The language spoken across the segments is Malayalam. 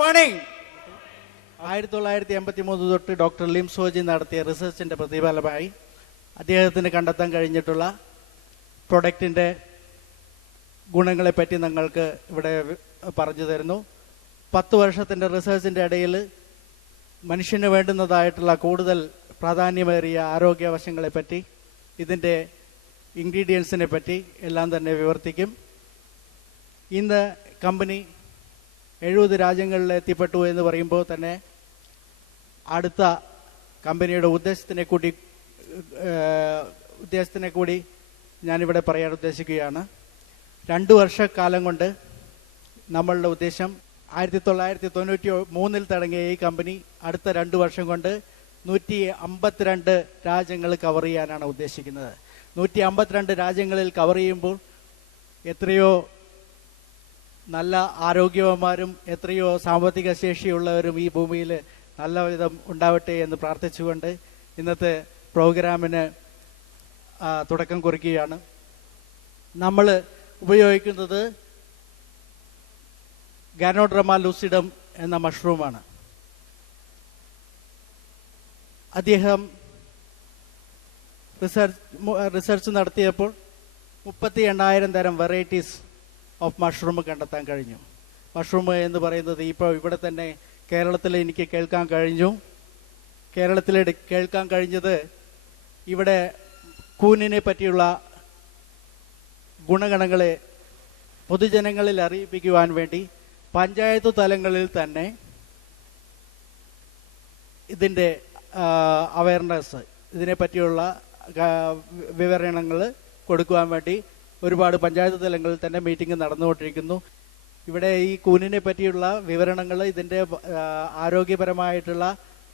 മോർണിംഗ്. 1983 തൊട്ട് ഡോക്ടർ ലിം സോജി നടത്തിയ റിസർച്ചിന്റെ പ്രതിഫലമായി അദ്ദേഹത്തിന് കണ്ടെത്താൻ കഴിഞ്ഞിട്ടുള്ള പ്രൊഡക്റ്റിന്റെ ഗുണങ്ങളെപ്പറ്റി നിങ്ങൾക്ക് ഇവിടെ പറഞ്ഞു തരുന്നു. 10 വർഷത്തിന്റെ റിസർച്ചിന്റെ ഇടയിൽ മനുഷ്യന് വേണ്ടുന്നതായിട്ടുള്ള കൂടുതൽ പ്രാധാന്യമേറിയ ആരോഗ്യവശങ്ങളെപ്പറ്റി, ഇതിന്റെ ഇൻഗ്രീഡിയൻസിനെ പറ്റി എല്ലാം തന്നെ വിവർത്തിക്കും. ഇന്ന് കമ്പനി 70 രാജ്യങ്ങളിൽ എത്തിപ്പെട്ടു എന്ന് പറയുമ്പോൾ തന്നെ അടുത്ത കമ്പനിയുടെ ഉദ്ദേശത്തിനെ കൂടി ഞാനിവിടെ പറയാൻ ഉദ്ദേശിക്കുകയാണ്. 2 വർഷക്കാലം കൊണ്ട് നമ്മളുടെ ഉദ്ദേശം 1993 തുടങ്ങിയ ഈ കമ്പനി അടുത്ത 2 വർഷം കൊണ്ട് 152 രാജ്യങ്ങൾ കവർ ചെയ്യാനാണ് ഉദ്ദേശിക്കുന്നത്. 152 രാജ്യങ്ങളിൽ കവർ ചെയ്യുമ്പോൾ എത്രയോ നല്ല ആരോഗ്യവന്മാരും എത്രയോ സാമ്പത്തിക ശേഷിയുള്ളവരും ഈ ഭൂമിയിൽ നല്ല വിധം ഉണ്ടാവട്ടെ എന്ന് പ്രാർത്ഥിച്ചുകൊണ്ട് ഇന്നത്തെ പ്രോഗ്രാമിന് തുടക്കം കുറിക്കുകയാണ്. നമ്മൾ ഉപയോഗിക്കുന്നത് ഗാനോഡ്രമ ലൂസിഡം എന്ന മഷ്റൂമാണ്. അദ്ദേഹം റിസർച്ച് നടത്തിയപ്പോൾ 38,000 തരം വെറൈറ്റീസ് ഓഫ് മഷ്റൂം കണ്ടെത്താൻ കഴിഞ്ഞു. മഷ്റൂം എന്ന് പറയുന്നത് ഇപ്പോൾ ഇവിടെ തന്നെ കേരളത്തിൽ എനിക്ക് കേൾക്കാൻ കഴിഞ്ഞു. കേരളത്തിൽ കേൾക്കാൻ കഴിഞ്ഞത് ഇവിടെ കൂനിനെ പറ്റിയുള്ള ഗുണഗണങ്ങളെ പൊതുജനങ്ങളിൽ അറിയിപ്പിക്കുവാൻ വേണ്ടി പഞ്ചായത്ത് തലങ്ങളിൽ തന്നെ ഇതിൻ്റെ അവയർനെസ്, ഇതിനെ പറ്റിയുള്ള വിവരണങ്ങൾ കൊടുക്കുവാൻ വേണ്ടി ഒരുപാട് പഞ്ചായത്ത് തലങ്ങളിൽ തന്നെ മീറ്റിംഗ് നടന്നുകൊണ്ടിരിക്കുന്നു. ഇവിടെ ഈ കൂനിനെ പറ്റിയുള്ള വിവരണങ്ങൾ, ഇതിൻ്റെ ആരോഗ്യപരമായിട്ടുള്ള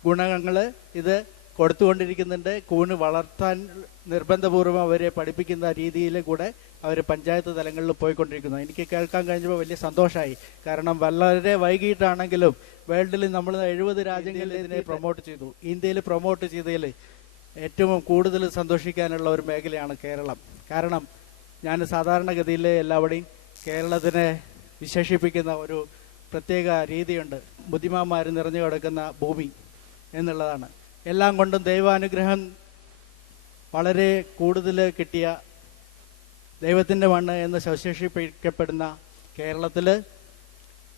ഗുണങ്ങൾ ഇത് കൊടുത്തുകൊണ്ടിരിക്കുന്നുണ്ട്. കൂന് വളർത്താൻ നിർബന്ധപൂർവ്വം അവരെ പഠിപ്പിക്കുന്ന രീതിയിൽ കൂടെ അവർ പഞ്ചായത്ത് തലങ്ങളിൽ പോയിക്കൊണ്ടിരിക്കുന്നു. എനിക്ക് കേൾക്കാൻ കഴിഞ്ഞപ്പോൾ വലിയ സന്തോഷമായി. കാരണം വളരെ വൈകിട്ടാണെങ്കിലും വേൾഡിൽ നമ്മൾ 70 രാജ്യങ്ങളിൽ ഇതിനെ പ്രൊമോട്ട് ചെയ്തു. ഇന്ത്യയിൽ പ്രൊമോട്ട് ചെയ്തതിൽ ഏറ്റവും കൂടുതൽ സന്തോഷിക്കാനുള്ള ഒരു മേഖലയാണ് കേരളം. കാരണം ഞാൻ സാധാരണഗതിയിൽ എല്ലാവരുടെയും കേരളത്തിനെ വിശേഷിപ്പിക്കുന്ന ഒരു പ്രത്യേക രീതിയുണ്ട്. ബുദ്ധിമാന്മാർ നിറഞ്ഞു കിടക്കുന്ന ഭൂമി എന്നുള്ളതാണ്. എല്ലാം കൊണ്ടും ദൈവാനുഗ്രഹം വളരെ കൂടുതൽ കിട്ടിയ ദൈവത്തിൻ്റെ മണ്ണ് എന്ന് സവിശേഷിപ്പിക്കപ്പെടുന്ന കേരളത്തിൽ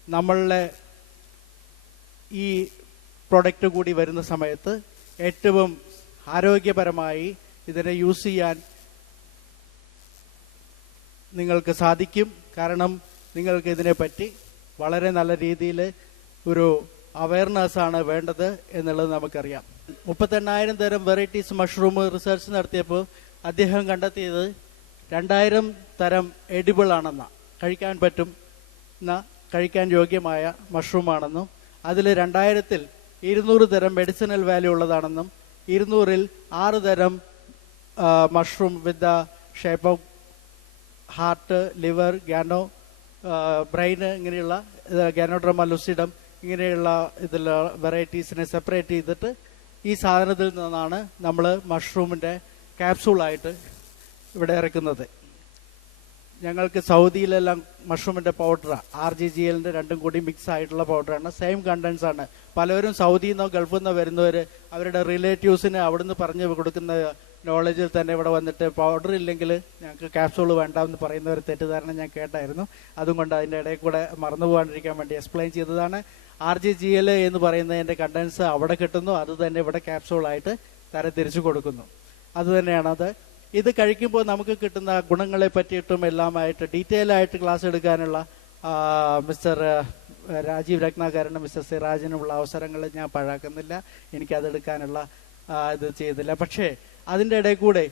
നമ്മളുടെ ഈ പ്രൊഡക്റ്റ് കൂടി വരുന്ന സമയത്ത് ഏറ്റവും ആരോഗ്യപരമായി ഇതിനെ യൂസ് ചെയ്യാൻ നിങ്ങൾക്ക് സാധിക്കും. കാരണം നിങ്ങൾക്ക് ഇതിനെപ്പറ്റി വളരെ നല്ല രീതിയിൽ ഒരു അവയർനെസ്സാണ് വേണ്ടത് എന്നുള്ളത് നമുക്കറിയാം. 38,000 തരം വെറൈറ്റീസ് മഷ്റൂം റിസർച്ച് നടത്തിയപ്പോൾ അദ്ദേഹം കണ്ടെത്തിയത് 2,000 തരം എഡിബിൾ ആണെന്ന, കഴിക്കാൻ പറ്റുന്ന, കഴിക്കാൻ യോഗ്യമായ മഷ്റൂമാണെന്നും അതിൽ 2,000-ൽ 200 തരം മെഡിസിനൽ വാല്യൂ ഉള്ളതാണെന്നും 200-ൽ 6 തരം mushroom with the shape of heart, liver, brain, ഇങ്ങനെയുള്ള ഗാനോഡ്രമ ലൂസിഡം ഇങ്ങനെയുള്ള ഇതിൽ വെറൈറ്റീസിനെ സെപ്പറേറ്റ് ചെയ്തിട്ട് ഈ സാധനത്തിൽ നിന്നാണ് നമ്മൾ മഷ്റൂമിൻ്റെ ക്യാപ്സൂളായിട്ട് ഇവിടെ ഇറക്കുന്നത്. ഞങ്ങൾക്ക് സൗദിയിലെല്ലാം മഷ്റൂമിൻ്റെ പൗഡറാണ്, RGGL രണ്ടും കൂടി മിക്സ് ആയിട്ടുള്ള പൗഡറാണ്. സെയിം കണ്ടൻസ് ആണ്. പലവരും സൗദിയിൽ നിന്നോ ഗൾഫിൽ നിന്നോ വരുന്നവർ അവരുടെ റിലേറ്റീവ്സിന് അവിടുന്ന് പറഞ്ഞു കൊടുക്കുന്ന നോളജിൽ തന്നെ ഇവിടെ വന്നിട്ട് പൗഡർ ഇല്ലെങ്കിൽ ഞങ്ങൾക്ക് ക്യാപ്സൂൾ വേണ്ട എന്ന് പറയുന്ന ഒരു തെറ്റിദ്ധാരണ ഞാൻ കേട്ടായിരുന്നു. അതുകൊണ്ട് അതിൻ്റെ ഇടയിൽ കൂടെ മറന്നു പോകാണ്ടിരിക്കാൻ വേണ്ടി എക്സ്പ്ലെയിൻ ചെയ്തതാണ്. RGGL എന്ന് പറയുന്നതിൻ്റെ കണ്ടൻസ് അവിടെ കിട്ടുന്നു, അത് തന്നെ ഇവിടെ ക്യാപ്സൂളായിട്ട് തരംതിരിച്ചു കൊടുക്കുന്നു. അത് തന്നെയാണത്. ഇത് കഴിക്കുമ്പോൾ നമുക്ക് കിട്ടുന്ന ഗുണങ്ങളെ പറ്റിയിട്ടും എല്ലാമായിട്ട് ഡീറ്റെയിൽ ആയിട്ട് ക്ലാസ് എടുക്കാനുള്ള മിസ്റ്റർ രാജീവ് രത്നാകരനും മിസ്റ്റർ സിറാജിനുമുള്ള അവസരങ്ങൾ ഞാൻ പാഴാക്കുന്നില്ല. എനിക്കതെടുക്കാനുള്ള ഇത് ചെയ്തില്ല. പക്ഷേ അതിൻ്റെ ഇടയിൽ കൂടെ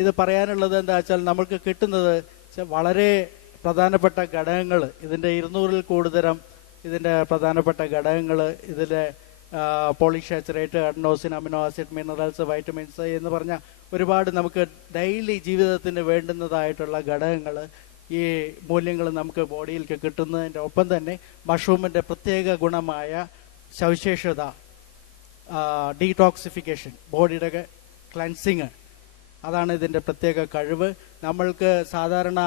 ഇത് പറയാനുള്ളത് എന്താ വെച്ചാൽ നമുക്ക് കിട്ടുന്നത് വളരെ പ്രധാനപ്പെട്ട ഘടകങ്ങൾ, ഇതിൻ്റെ 200-ൽ കൂടുതൽ ഇതിൻ്റെ പ്രധാനപ്പെട്ട ഘടകങ്ങൾ, ഇതിലെ പോളിസാച്ചുറേറ്റ്, അഡ്നോസിൻ, അമിനോ ആസിഡ്, മിനറൽസ്, വൈറ്റമിൻസ് എന്ന് പറഞ്ഞ ഒരുപാട് നമുക്ക് ഡെയിലി ജീവിതത്തിന് വേണ്ടുന്നതായിട്ടുള്ള ഘടകങ്ങൾ, ഈ മൂല്യങ്ങൾ നമുക്ക് ബോഡിയിലേക്ക് കിട്ടുന്നതിൻ്റെ ഒപ്പം തന്നെ മഷ്റൂമിൻ്റെ പ്രത്യേക ഗുണമായ സവിശേഷത ഡീടോക്സിഫിക്കേഷൻ, ബോഡിയുടെ ക്ലൻസിങ്, അതാണ് ഇതിൻ്റെ പ്രത്യേക കഴിവ്. നമ്മൾക്ക് സാധാരണ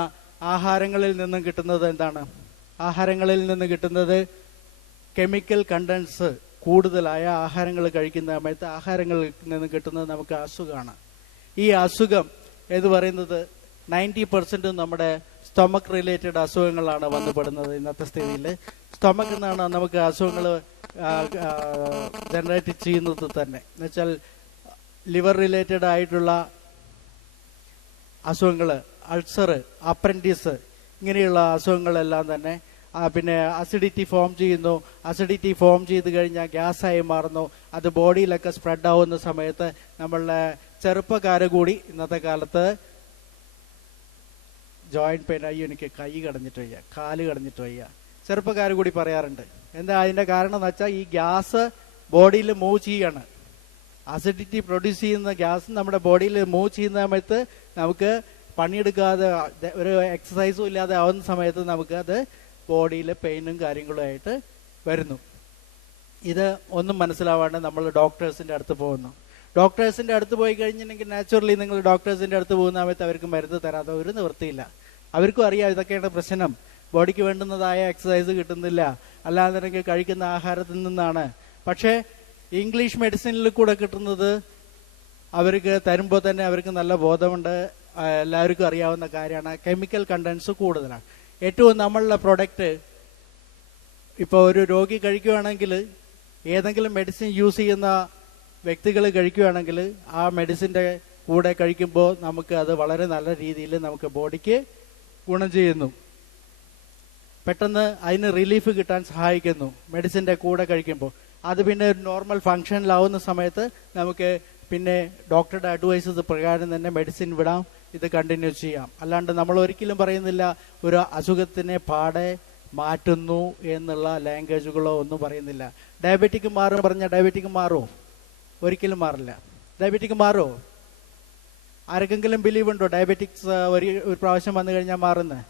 ആഹാരങ്ങളിൽ നിന്നും കിട്ടുന്നത് എന്താണ്? ആഹാരങ്ങളിൽ നിന്ന് കിട്ടുന്നത് കെമിക്കൽ കണ്ടൻസ് കൂടുതലായ ആഹാരങ്ങൾ കഴിക്കുന്ന സമയത്ത് ആഹാരങ്ങളിൽ നിന്ന് കിട്ടുന്നത് നമുക്ക് അസുഖമാണ്. ഈ അസുഖം എന്ന് പറയുന്നത് 90% നമ്മുടെ സ്റ്റൊമക് റിലേറ്റഡ് അസുഖങ്ങളാണ് വന്നുപെടുന്നത്. ഇന്നത്തെ സ്ഥിതിയിൽ സ്റ്റൊമക്കിൽ നിന്നാണ് നമുക്ക് അസുഖങ്ങൾ ജനറേറ്റ് ചെയ്യുന്നത് തന്നെ. എന്നുവെച്ചാൽ ലിവർ റിലേറ്റഡ് ആയിട്ടുള്ള അസുഖങ്ങൾ, അൾസർ, അപ്പൻഡിസ്, ഇങ്ങനെയുള്ള അസുഖങ്ങളെല്ലാം തന്നെ പിന്നെ അസിഡിറ്റി ഫോം ചെയ്യുന്നു. അസിഡിറ്റി ഫോം ചെയ്ത് കഴിഞ്ഞാൽ ഗ്യാസായി മാറുന്നു. അത് ബോഡിയിലൊക്കെ സ്പ്രെഡ് ആവുന്ന സമയത്ത് നമ്മളുടെ ചെറുപ്പക്കാര് കൂടി ഇന്നത്തെ കാലത്ത് ജോയിന്റ് പെയിൻ, അയ്യോ എനിക്ക് കൈ കടഞ്ഞിട്ട് വയ്യ, കാല് കടഞ്ഞിട്ട് വയ്യ, ചെറുപ്പക്കാർ കൂടി പറയാറുണ്ട്. എന്താ അതിന്റെ കാരണം എന്ന് വെച്ചാൽ ഈ ഗ്യാസ് ബോഡിയിൽ മൂവ് ചെയ്യാണ്. അസിഡിറ്റി പ്രൊഡ്യൂസ് ചെയ്യുന്ന ഗ്യാസ് നമ്മുടെ ബോഡിയിൽ മൂവ് ചെയ്യുന്ന സമയത്ത് നമുക്ക് പണിയെടുക്കാതെ ഒരു എക്സസൈസും ഇല്ലാതെ ആവുന്ന സമയത്ത് നമുക്ക് അത് ബോഡിയിൽ പെയിനും കാര്യങ്ങളുമായിട്ട് വരുന്നു. ഇത് ഒന്നും മനസ്സിലാവാണ്ട് നമ്മൾ ഡോക്ടേഴ്സിന്റെ അടുത്ത് പോകുന്നു. ഡോക്ടേഴ്സിന്റെ അടുത്ത് പോയി കഴിഞ്ഞിട്ടുണ്ടെങ്കിൽ നാച്ചുറലി നിങ്ങൾ ഡോക്ടേഴ്സിന്റെ അടുത്ത് പോകുന്ന സമയത്ത് അവർക്ക് മരുന്ന് തരാതെ ഒരു നിവൃത്തിയില്ല. അവർക്കും അറിയാം ഇതൊക്കെയാണ് പ്രശ്നം, ബോഡിക്ക് വേണ്ടുന്നതായ എക്സസൈസ് കിട്ടുന്നില്ല, അല്ലാതെ കഴിക്കുന്ന ആഹാരത്തിൽ നിന്നാണ്. പക്ഷേ ഇംഗ്ലീഷ് മെഡിസിനിൽ കൂടെ കിട്ടുന്നത് അവർക്ക് തരുമ്പോൾ തന്നെ അവർക്ക് നല്ല ബോധമുണ്ട്, എല്ലാവർക്കും അറിയാവുന്ന കാര്യമാണ്. കെമിക്കൽ കണ്ടൻസ് കൂടുതലാണ്. ഏറ്റവും നമ്മളുടെ പ്രൊഡക്റ്റ് ഇപ്പോൾ ഒരു രോഗി കഴിക്കുകയാണെങ്കിൽ, ഏതെങ്കിലും മെഡിസിൻ യൂസ് ചെയ്യുന്ന വ്യക്തികൾ കഴിക്കുകയാണെങ്കിൽ ആ മെഡിസിൻ്റെ കൂടെ കഴിക്കുമ്പോൾ നമുക്ക് അത് വളരെ നല്ല രീതിയിൽ നമുക്ക് ബോഡിക്ക് ഗുണം ചെയ്യുന്നു. പെട്ടെന്ന് അതിന് റിലീഫ് കിട്ടാൻ സഹായിക്കുന്നു മെഡിസിൻ്റെ കൂടെ കഴിക്കുമ്പോൾ. അത് പിന്നെ ഒരു നോർമൽ ഫങ്ഷനിലാവുന്ന സമയത്ത് നമുക്ക് പിന്നെ ഡോക്ടറുടെ അഡ്വൈസസ് പ്രകാരം തന്നെ മെഡിസിൻ വിടാം, ഇത് കണ്ടിന്യൂ ചെയ്യാം. അല്ലാണ്ട് നമ്മൾ ഒരിക്കലും പറയുന്നില്ല ഒരു അസുഖത്തിനെ പാടെ മാറ്റുന്നു എന്നുള്ള ലാംഗ്വേജുകളോ ഒന്നും പറയുന്നില്ല. ഡയബറ്റിക് മാറും പറഞ്ഞാൽ ഡയബറ്റിക് മാറുമോ? ഒരിക്കലും മാറില്ല. ഡയബറ്റിക് മാറുമോ? ആർക്കെങ്കിലും ബിലീവ് ഉണ്ടോ ഡയബറ്റിക്സ് ഒരു പ്രാവശ്യം വന്നു കഴിഞ്ഞാൽ മാറുന്നത്?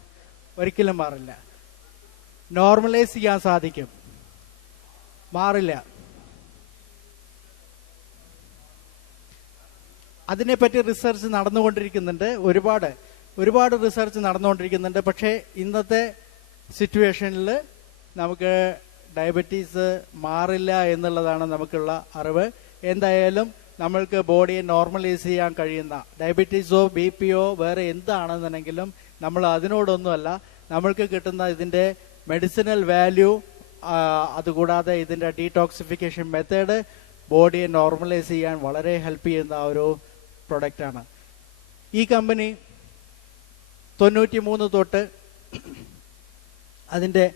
ഒരിക്കലും മാറില്ല. നോർമലൈസ് ചെയ്യാൻ സാധിക്കും, മാറില്ല. അതിനെപ്പറ്റി റിസർച്ച് നടന്നുകൊണ്ടിരിക്കുന്നുണ്ട്, ഒരുപാട് റിസർച്ച് നടന്നുകൊണ്ടിരിക്കുന്നുണ്ട്. പക്ഷേ ഇന്നത്തെ സിറ്റുവേഷനിൽ നമുക്ക് ഡയബറ്റീസ് മാറില്ല എന്നുള്ളതാണ് നമുക്കുള്ള അറിവ്. എന്തായാലും നമ്മൾക്ക് ബോഡിയെ നോർമലൈസ് ചെയ്യാൻ കഴിയുന്ന ഡയബറ്റീസോ ബി പിയോ വേറെ എന്താണെന്നുണ്ടെങ്കിലും നമ്മൾ അതിനോടൊന്നുമല്ല, നമ്മൾക്ക് കിട്ടുന്ന ഇതിൻ്റെ മെഡിസിനൽ വാല്യൂ, അതുകൂടാതെ ഇതിൻ്റെ ഡീടോക്സിഫിക്കേഷൻ മെത്തേഡ് ബോഡിയെ നോർമലൈസ് ചെയ്യാൻ വളരെ ഹെൽപ്പ് ചെയ്യുന്ന ഒരു പ്രൊഡക്റ്റാണ്. ഈ കമ്പനി 93 തൊട്ട് അതിൻ്റെ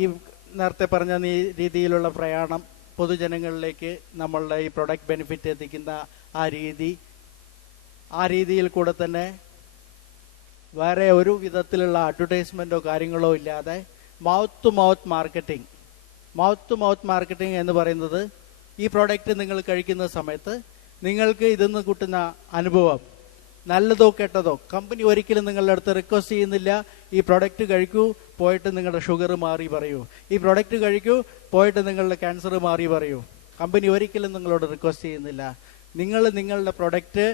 ഈ നേരത്തെ പറഞ്ഞ രീതിയിലുള്ള പ്രയാണം, പൊതുജനങ്ങളിലേക്ക് നമ്മളുടെ ഈ പ്രൊഡക്റ്റ് ബെനിഫിറ്റ് എത്തിക്കുന്ന ആ രീതിയിൽ കൂടെ തന്നെ വേറെ ഒരു വിധത്തിലുള്ള അഡ്വർടൈസ്മെന്റോ കാര്യങ്ങളോ ഇല്ലാതെ മൗത്ത് ടു മൗത്ത് മാർക്കറ്റിംഗ് എന്ന് പറയുന്നത് ഈ പ്രോഡക്റ്റ് നിങ്ങൾ കഴിക്കുന്ന സമയത്ത് നിങ്ങൾക്ക് ഇതിന്ന് കിട്ടുന്ന അനുഭവം നല്ലതോ കെട്ടതോ കമ്പനി ഒരിക്കലും നിങ്ങളുടെ അടുത്ത് റിക്വസ്റ്റ് ചെയ്യുന്നില്ല ഈ പ്രോഡക്റ്റ് കഴിക്കൂ പോയിട്ട് നിങ്ങളുടെ ഷുഗർ മാറി പറയൂ, ഈ പ്രോഡക്റ്റ് കഴിക്കൂ പോയിട്ട് നിങ്ങളുടെ ക്യാൻസർ മാറി പറയൂ. കമ്പനി ഒരിക്കലും നിങ്ങളോട് റിക്വസ്റ്റ് ചെയ്യുന്നില്ല. നിങ്ങൾ നിങ്ങളുടെ പ്രൊഡക്റ്റ്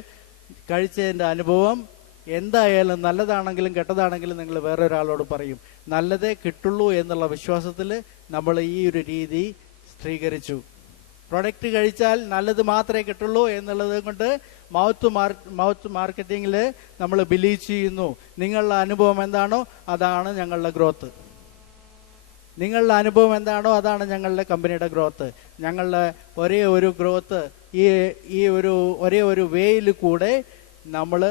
കഴിച്ചതിൻ്റെ അനുഭവം എന്തായാലും നല്ലതാണെങ്കിലും കെട്ടതാണെങ്കിലും നിങ്ങൾ വേറൊരാളോട് പറയും. നല്ലതേ കിട്ടുള്ളൂ എന്നുള്ള വിശ്വാസത്തിൽ നമ്മൾ ഈ ഒരു രീതി സ്ഥിരീകരിച്ചു. പ്രൊഡക്റ്റ് കഴിച്ചാൽ നല്ലത് മാത്രമേ കിട്ടുള്ളൂ എന്നുള്ളത് കൊണ്ട് മൗത്ത് മാർക്കറ്റിംഗിൽ നമ്മൾ ബിലീവ് ചെയ്യുന്നു. നിങ്ങളുടെ അനുഭവം എന്താണോ അതാണ് ഞങ്ങളുടെ ഗ്രോത്ത്. നിങ്ങളുടെ അനുഭവം എന്താണോ അതാണ് ഞങ്ങളുടെ കമ്പനിയുടെ ഗ്രോത്ത്. ഞങ്ങളുടെ ഒരേ ഒരു ഗ്രോത്ത് ഈ ഒരേ ഒരു വേയിൽ കൂടെ നമ്മൾ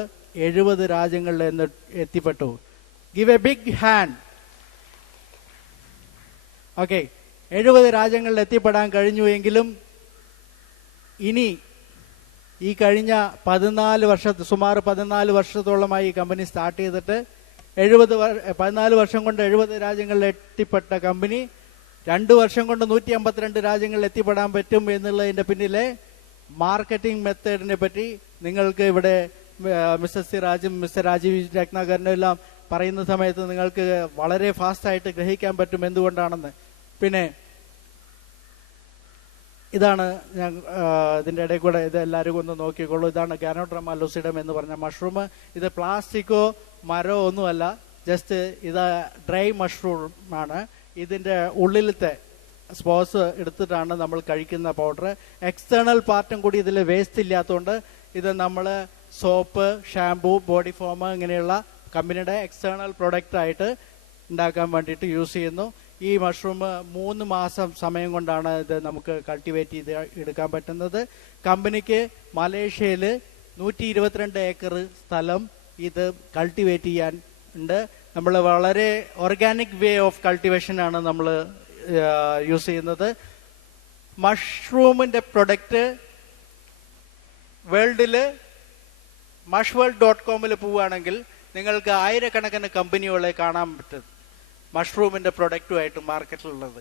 70 രാജ്യങ്ങളിൽ എത്തിപ്പെട്ടു. Give a big hand. Okay, 70 രാജ്യങ്ങളിൽ എത്തിപ്പെടാൻ കഴിഞ്ഞു. എങ്കിലും ഇനി ഈ കഴിഞ്ഞ 14 വർഷത്തോളമായി ഈ കമ്പനി സ്റ്റാർട്ട് ചെയ്തിട്ട് 14 വർഷം കൊണ്ട് 70 രാജ്യങ്ങളിൽ എത്തിപ്പെട്ട കമ്പനി 2 വർഷം കൊണ്ട് 152 രാജ്യങ്ങളിൽ എത്തിപ്പെടാൻ പറ്റും എന്നുള്ളതിന്റെ പിന്നിലെ മാർക്കറ്റിംഗ് മെത്തേഡിനെ പറ്റി നിങ്ങൾക്ക് ഇവിടെ മിസ്റ്റർ സിറാജും മിസ്റ്റർ രാജീവ് രത്നാകരനും എല്ലാം പറയുന്ന സമയത്ത് നിങ്ങൾക്ക് വളരെ ഫാസ്റ്റായിട്ട് ഗ്രഹിക്കാൻ പറ്റും എന്തുകൊണ്ടാണെന്ന്. പിന്നെ ഇതാണ് ഞാൻ ഇതിൻ്റെ ഇടയിൽ കൂടെ ഇത് എല്ലാവരും ഒന്ന് നോക്കിക്കോളൂ. ഇതാണ് ഗാനോഡ്രമ ലൂസിഡം എന്ന് പറഞ്ഞ മഷ്റൂം. ഇത് പ്ലാസ്റ്റിക്കോ മരോ ഒന്നുമല്ല, ജസ്റ്റ് ഇത് ഡ്രൈ മഷ്റൂം ആണ്. ഇതിൻ്റെ ഉള്ളിലത്തെ സ്പോസ് എടുത്തിട്ടാണ് നമ്മൾ കഴിക്കുന്ന പൗഡർ. എക്സ്റ്റേണൽ പാർട്ടും കൂടി ഇതിൽ വേസ്റ്റ് ഇല്ലാത്തതുകൊണ്ട് ഇത് നമ്മൾ സോപ്പ്, ഷാംപൂ, ബോഡി ഫോം ഇങ്ങനെയുള്ള കമ്പനിയുടെ എക്സ്റ്റേണൽ പ്രൊഡക്റ്റ് ആയിട്ട് ഉണ്ടാക്കാൻ വേണ്ടിയിട്ട് യൂസ് ചെയ്യുന്നു. ഈ മഷ്റൂം 3 മാസം സമയം കൊണ്ടാണ് ഇത് നമുക്ക് കൾട്ടിവേറ്റ് ചെയ്ത് എടുക്കാൻ പറ്റുന്നത്. കമ്പനിക്ക് മലേഷ്യയിൽ 122 ഏക്കർ സ്ഥലം ഇത് കൾട്ടിവേറ്റ് ചെയ്യാൻ ഉണ്ട്. നമ്മൾ വളരെ ഓർഗാനിക് വേ ഓഫ് കൾട്ടിവേഷൻ ആണ് നമ്മൾ യൂസ് ചെയ്യുന്നത്. മഷ്റൂമിന്റെ പ്രൊഡക്റ്റ് വേൾഡില് mashworld.com പോവുകയാണെങ്കിൽ നിങ്ങൾക്ക് ആയിരക്കണക്കിന് കമ്പനികളെ കാണാൻ പറ്റും മഷ്റൂമിന്റെ പ്രൊഡക്റ്റുമായിട്ട് മാർക്കറ്റിലുള്ളത്.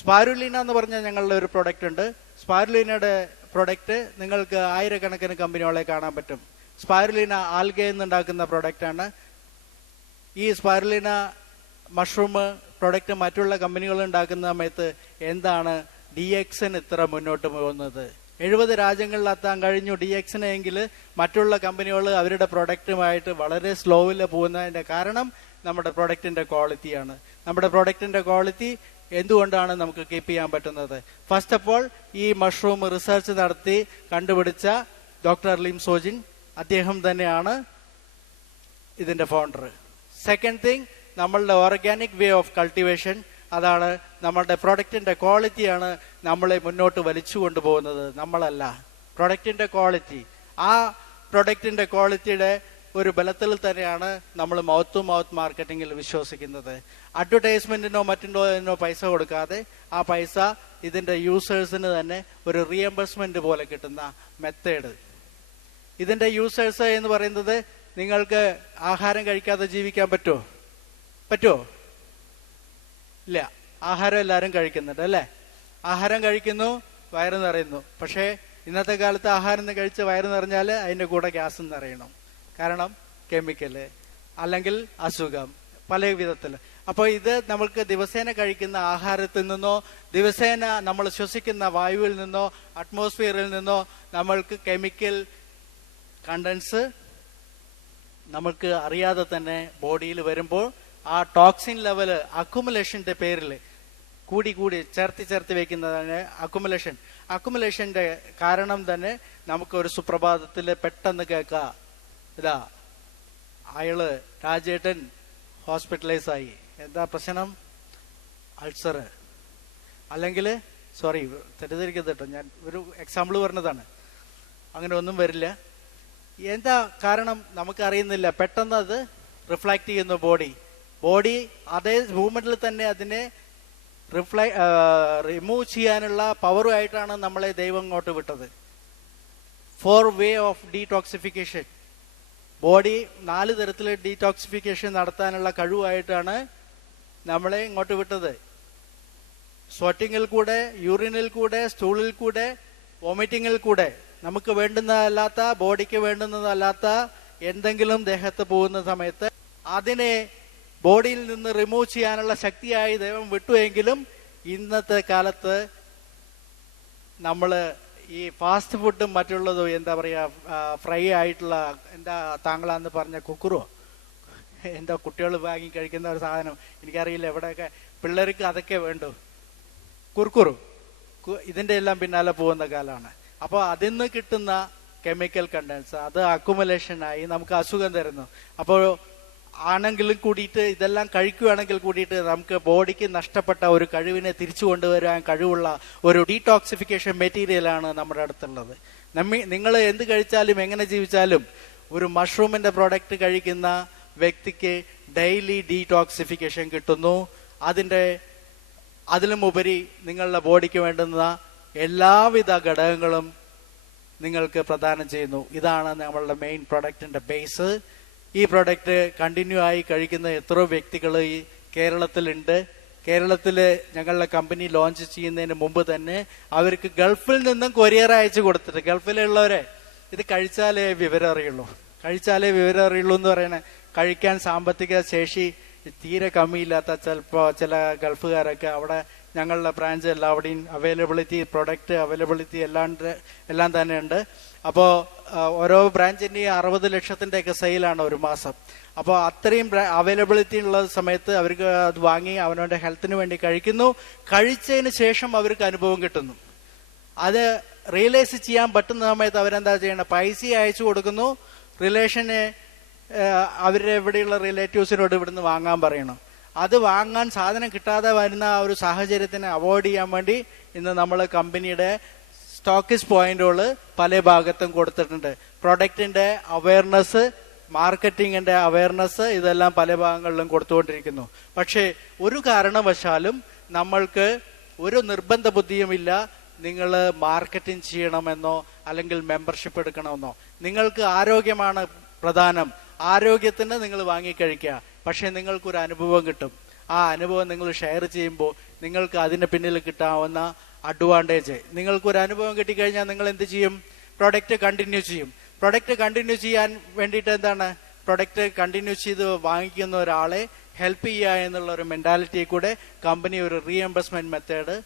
സ്പാരുലീന എന്ന് പറഞ്ഞ ഞങ്ങളുടെ ഒരു പ്രൊഡക്റ്റ് ഉണ്ട്. സ്പാരുലീനയുടെ പ്രൊഡക്റ്റ് നിങ്ങൾക്ക് ആയിരക്കണക്കിന് കമ്പനികളെ കാണാൻ പറ്റും. സ്പാരുലീന ആൽഗയിൽ നിന്നുണ്ടാക്കുന്ന പ്രൊഡക്റ്റാണ്. ഈ സ്പാരുലീന മഷ്റൂം പ്രൊഡക്റ്റ് മറ്റുള്ള കമ്പനികൾ ഉണ്ടാക്കുന്ന സമയത്ത് എന്താണ് DXന് ഇത്ര മുന്നോട്ട് പോകുന്നത്? 70 രാജ്യങ്ങളിൽ എത്താൻ കഴിഞ്ഞു DXന് എങ്കിൽ മറ്റുള്ള കമ്പനികൾ അവരുടെ പ്രൊഡക്റ്റുമായിട്ട് വളരെ സ്ലോവിൽ പോകുന്നതിന്റെ കാരണം നമ്മുടെ പ്രൊഡക്റ്റിന്റെ ക്വാളിറ്റിയാണ്. നമ്മുടെ പ്രൊഡക്റ്റിന്റെ ക്വാളിറ്റി എന്തുകൊണ്ടാണ് നമുക്ക് കീപ്പ് ചെയ്യാൻ പറ്റുന്നത്? ഫസ്റ്റ് ഓഫ് ഓൾ, ഈ മഷ്റൂം റിസർച്ച് നടത്തി കണ്ടുപിടിച്ച ഡോക്ടർ ലിം സോജിൻ, അദ്ദേഹം തന്നെയാണ് ഇതിന്റെ ഫൗണ്ടർ. സെക്കൻഡ് തിങ്, നമ്മളുടെ ഓർഗാനിക് വേ ഓഫ് കൾട്ടിവേഷൻ, അതാണ് നമ്മളുടെ പ്രൊഡക്റ്റിന്റെ ക്വാളിറ്റിയാണ് നമ്മളെ മുന്നോട്ട് വലിച്ചു കൊണ്ടുപോകുന്നത്, നമ്മളല്ല. പ്രൊഡക്റ്റിന്റെ ക്വാളിറ്റി, ആ പ്രൊഡക്റ്റിന്റെ ക്വാളിറ്റിയുടെ ഒരു ബലത്തിൽ തന്നെയാണ് നമ്മൾ മൗത്ത് ടു മൗത്ത് മാർക്കറ്റിംഗിൽ വിശ്വസിക്കുന്നത്. അഡ്വർടൈസ്മെന്റിനോ മറ്റിനോ പൈസ കൊടുക്കാതെ ആ പൈസ ഇതിന്റെ യൂസേഴ്സിന് തന്നെ ഒരു റീഎംബേഴ്സ്മെന്റ് പോലെ കിട്ടുന്ന മെത്തേഡ്. ഇതിന്റെ യൂസേഴ്സ് എന്ന് പറയുന്നത്, നിങ്ങൾക്ക് ആഹാരം കഴിക്കാതെ ജീവിക്കാൻ പറ്റുമോ? ഇല്ല. ആഹാരം എല്ലാവരും കഴിക്കുന്നുണ്ട് അല്ലേ? ആഹാരം കഴിക്കുന്നു, വയറ് നിറയുന്നു. പക്ഷേ ഇന്നത്തെ കാലത്ത് ആഹാരം കഴിച്ച് വയറ് നിറഞ്ഞാൽ അതിൻ്റെ കൂടെ ഗ്യാസ് നിറയണം. കാരണം കെമിക്കല് അല്ലെങ്കിൽ അസുഖം പല വിധത്തിൽ. അപ്പോൾ ഇത് നമ്മൾക്ക് ദിവസേന കഴിക്കുന്ന ആഹാരത്തിൽ നിന്നോ ദിവസേന നമ്മൾ ശ്വസിക്കുന്ന വായുവിൽ നിന്നോ അറ്റ്മോസ്ഫിയറിൽ നിന്നോ നമ്മൾക്ക് കെമിക്കൽ കണ്ടൻസ് നമ്മൾക്ക് അറിയാതെ തന്നെ ബോഡിയിൽ വരുമ്പോൾ ആ ടോക്സിൻ ലെവല് അക്കുമുലേഷന്റെ പേരിൽ കൂടി ചേർത്തി വെക്കുന്നതാണ് അക്കുമുലേഷന്റെ കാരണം തന്നെ നമുക്ക് ഒരു സുപ്രഭാതത്തിൽ പെട്ടെന്ന് കേൾക്കാം, ഇതാ അയാള് രാജേട്ടൻ ഹോസ്പിറ്റലൈസ് ആയി. എന്താ പ്രശ്നം? അൾസർ. അല്ലെങ്കിൽ സോറി, തെറ്റിദ്ധരിക്കരുത് കേട്ടോ, ഞാൻ ഒരു എക്സാമ്പിൾ പറഞ്ഞതാണ്. അങ്ങനെ ഒന്നും വരില്ല. എന്താ കാരണം നമുക്കറിയുന്നില്ല. പെട്ടെന്ന് അത് റിഫ്ലക്ട് ചെയ്യുന്നു ബോഡി അതേ മൂവ്മെന്റിൽ തന്നെ അതിനെ റിമൂവ് ചെയ്യാനുള്ള പവറുമായിട്ടാണ് നമ്മളെ ദൈവം ഇങ്ങോട്ട് വിട്ടത്. 4 വേ ഓഫ് ഡീടോക്സിഫിക്കേഷൻ. ബോഡി 4 തരത്തിൽ ഡീടോക്സിഫിക്കേഷൻ നടത്താനുള്ള കഴിവായിട്ടാണ് നമ്മളെ ഇങ്ങോട്ട് വിട്ടത്. സ്വെറ്റിങ്ങിൽ കൂടെ, യൂറിനിൽ കൂടെ, സ്റ്റൂളിൽ കൂടെ, വോമിറ്റിങ്ങിൽ കൂടെ, നമുക്ക് വേണ്ടുന്നതല്ലാത്ത, ബോഡിക്ക് വേണ്ടുന്നതല്ലാത്ത എന്തെങ്കിലും ദേഹത്ത് പോകുന്ന സമയത്ത് അതിനെ ബോഡിയിൽ നിന്ന് റിമൂവ് ചെയ്യാനുള്ള ശക്തിയായി ദൈവം വിട്ടുവെങ്കിലും ഇന്നത്തെ കാലത്ത് നമ്മൾ ഈ ഫാസ്റ്റ് ഫുഡും മറ്റുള്ളതും എന്താ പറയുക, ഫ്രൈ ആയിട്ടുള്ള, എന്താ താങ്കളാന്ന് പറഞ്ഞ കുക്കുറോ, എന്താ കുട്ടികൾ വാങ്ങി കഴിക്കുന്ന ഒരു സാധനം, എനിക്കറിയില്ല, എവിടെയൊക്കെ പിള്ളേർക്ക് അതൊക്കെ വേണ്ടു, കുർക്കുറു, ഇതിന്റെ എല്ലാം പിന്നാലെ പോകുന്ന കാലമാണ്. അപ്പോൾ അതിൽ നിന്ന് കിട്ടുന്ന കെമിക്കൽ കണ്ടൻസ് അത് അക്കുമുലേഷനായി നമുക്ക് അസുഖം തരുന്നു. അപ്പോൾ ആണെങ്കിലും കൂടിയിട്ട് ഇതെല്ലാം കഴിക്കുകയാണെങ്കിൽ കൂടിയിട്ട് നമുക്ക് ബോഡിക്ക് നഷ്ടപ്പെട്ട ഒരു കഴിവിനെ തിരിച്ചു കൊണ്ടുവരാൻ കഴിവുള്ള ഒരു ഡീടോക്സിഫിക്കേഷൻ മെറ്റീരിയലാണ് നമ്മുടെ അടുത്തുള്ളത്. നിങ്ങൾ എന്ത് കഴിച്ചാലും എങ്ങനെ ജീവിച്ചാലും ഒരു മഷ്റൂമിന്റെ പ്രോഡക്റ്റ് കഴിക്കുന്ന വ്യക്തിക്ക് ഡെയിലി ഡീടോക്സിഫിക്കേഷൻ കിട്ടുന്നു. അതിലുമുപരി നിങ്ങളുടെ ബോഡിക്ക് വേണ്ടുന്ന എല്ലാവിധ ഘടകങ്ങളും നിങ്ങൾക്ക് പ്രദാനം ചെയ്യുന്നു. ഇതാണ് നമ്മളുടെ മെയിൻ പ്രൊഡക്റ്റിന്റെ ബേസ്. ഈ പ്രൊഡക്റ്റ് കണ്ടിന്യൂ ആയി കഴിക്കുന്ന എത്രയോ വ്യക്തികൾ ഈ കേരളത്തിലുണ്ട്. കേരളത്തിൽ ഞങ്ങളുടെ കമ്പനി ലോഞ്ച് ചെയ്യുന്നതിന് മുമ്പ് തന്നെ അവർക്ക് ഗൾഫിൽ നിന്നും കൊറിയർ അയച്ചു കൊടുത്തിട്ട്, ഗൾഫിലുള്ളവരെ ഇത് കഴിച്ചാലേ വിവരം അറിയുള്ളൂ എന്ന് പറയണേ. കഴിക്കാൻ സാമ്പത്തിക ശേഷി തീരെ കമ്മിയില്ലാത്ത ചില ഗൾഫുകാരൊക്കെ അവിടെ ഞങ്ങളുടെ ബ്രാഞ്ച് എല്ലാവിടെയും പ്രൊഡക്റ്റ് അവൈലബിലിറ്റി എല്ലാം തന്നെ ഉണ്ട്. അപ്പോൾ ഓരോ ബ്രാഞ്ചിന്റെയും 60 ലക്ഷത്തിൻ്റെയൊക്കെ സെയിലാണ് ഒരു മാസം. അപ്പോൾ അത്രയും അവൈലബിലിറ്റി ഉള്ള സമയത്ത് അവർക്ക് അത് വാങ്ങി അവനവന്റെ ഹെൽത്തിന് വേണ്ടി കഴിക്കുന്നു. കഴിച്ചതിന് ശേഷം അവർക്ക് അനുഭവം കിട്ടുന്നു. അത് റിയലൈസ് ചെയ്യാൻ പറ്റുന്ന സമയത്ത് അവരെന്താ ചെയ്യണം? പൈസ അയച്ചു കൊടുക്കുന്നു. റിലേഷന് അവരുടെ എവിടെയുള്ള റിലേറ്റീവ്സിനോട് ഇവിടുന്ന് വാങ്ങാൻ പറയണം. അത് വാങ്ങാൻ സാധനം കിട്ടാതെ വരുന്ന ആ ഒരു സാഹചര്യത്തിനെ അവോയ്ഡ് ചെയ്യാൻ വേണ്ടി ഇന്ന് നമ്മൾ കമ്പനിയുടെ സ്റ്റോക്കിസ് പോയിന്റുകൾ പല ഭാഗത്തും കൊടുത്തിട്ടുണ്ട്. പ്രൊഡക്റ്റിന്റെ അവയർനെസ്, മാർക്കറ്റിങ്ങിന്റെ അവയർനെസ് ഇതെല്ലാം പല ഭാഗങ്ങളിലും കൊടുത്തുകൊണ്ടിരിക്കുന്നു. പക്ഷേ ഒരു കാരണവശാലും നമ്മൾക്ക് ഒരു നിർബന്ധ ബുദ്ധിയുമില്ല നിങ്ങൾ മാർക്കറ്റിംഗ് ചെയ്യണമെന്നോ അല്ലെങ്കിൽ മെമ്പർഷിപ്പ് എടുക്കണമെന്നോ. നിങ്ങൾക്ക് ആരോഗ്യമാണ് പ്രധാനം. ആരോഗ്യത്തിന് നിങ്ങൾ വാങ്ങിക്കഴിക്കുക. പക്ഷെ നിങ്ങൾക്കൊരു അനുഭവം കിട്ടും. ആ അനുഭവം നിങ്ങൾ ഷെയർ ചെയ്യുമ്പോൾ നിങ്ങൾക്ക് അതിന് പിന്നിൽ കിട്ടാവുന്ന അഡ്വാൻറ്റേജ്, നിങ്ങൾക്കൊരു അനുഭവം കിട്ടിക്കഴിഞ്ഞാൽ നിങ്ങൾ എന്ത് ചെയ്യും? പ്രൊഡക്റ്റ് കണ്ടിന്യൂ ചെയ്യും. പ്രൊഡക്റ്റ് കണ്ടിന്യൂ ചെയ്യാൻ വേണ്ടിയിട്ട് എന്താണ്? പ്രൊഡക്റ്റ് കണ്ടിന്യൂ ചെയ്ത് വാങ്ങിക്കുന്ന ഒരാളെ ഹെൽപ്പ് ചെയ്യുക എന്നുള്ള ഒരു മെന്റാലിറ്റി കൂടെ കമ്പനി ഒരു റീഎംബേഴ്സ്മെന്റ് മെത്തേഡ്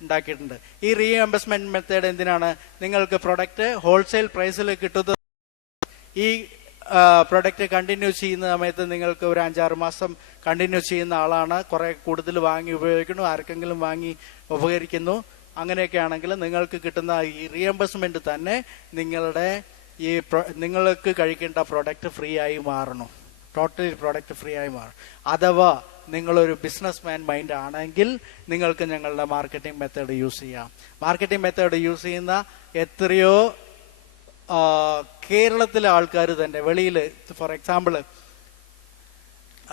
ഉണ്ടാക്കിയിട്ടുണ്ട്. ഈ റീഎംബേഴ്സ്മെന്റ് മെത്തേഡ് എന്തിനാണ്? നിങ്ങൾക്ക് പ്രൊഡക്റ്റ് ഹോൾസെയിൽ പ്രൈസിൽ കിട്ടുന്നത്. ഈ പ്രൊഡക്റ്റ് കണ്ടിന്യൂ ചെയ്യുന്ന സമയത്ത് നിങ്ങൾക്ക് ഒരു 5-6 മാസം കണ്ടിന്യൂ ചെയ്യുന്ന ആളാണ്, കുറെ കൂടുതൽ വാങ്ങി ഉപയോഗിക്കുന്നു, ആർക്കെങ്കിലും വാങ്ങി ഉപകരിക്കുന്നു, അങ്ങനെയൊക്കെ ആണെങ്കിൽ നിങ്ങൾക്ക് കിട്ടുന്ന ഈ റീഎംബേഴ്സ്മെന്റ് തന്നെ നിങ്ങൾക്ക് കഴിക്കേണ്ട പ്രൊഡക്റ്റ് ഫ്രീ ആയി മാറണം. ടോട്ടലി പ്രൊഡക്റ്റ് ഫ്രീ ആയി മാറും. അഥവാ നിങ്ങളൊരു ബിസിനസ് മാൻ മൈൻഡ് ആണെങ്കിൽ നിങ്ങൾക്ക് ഞങ്ങളുടെ മാർക്കറ്റിംഗ് മെത്തേഡ് യൂസ് ചെയ്യാം. മാർക്കറ്റിംഗ് മെത്തേഡ് യൂസ് ചെയ്യുന്ന എത്രയോ കേരളത്തിലെ ആൾക്കാർ തന്നെ വെളിയിൽ, ഫോർ എക്സാമ്പിൾ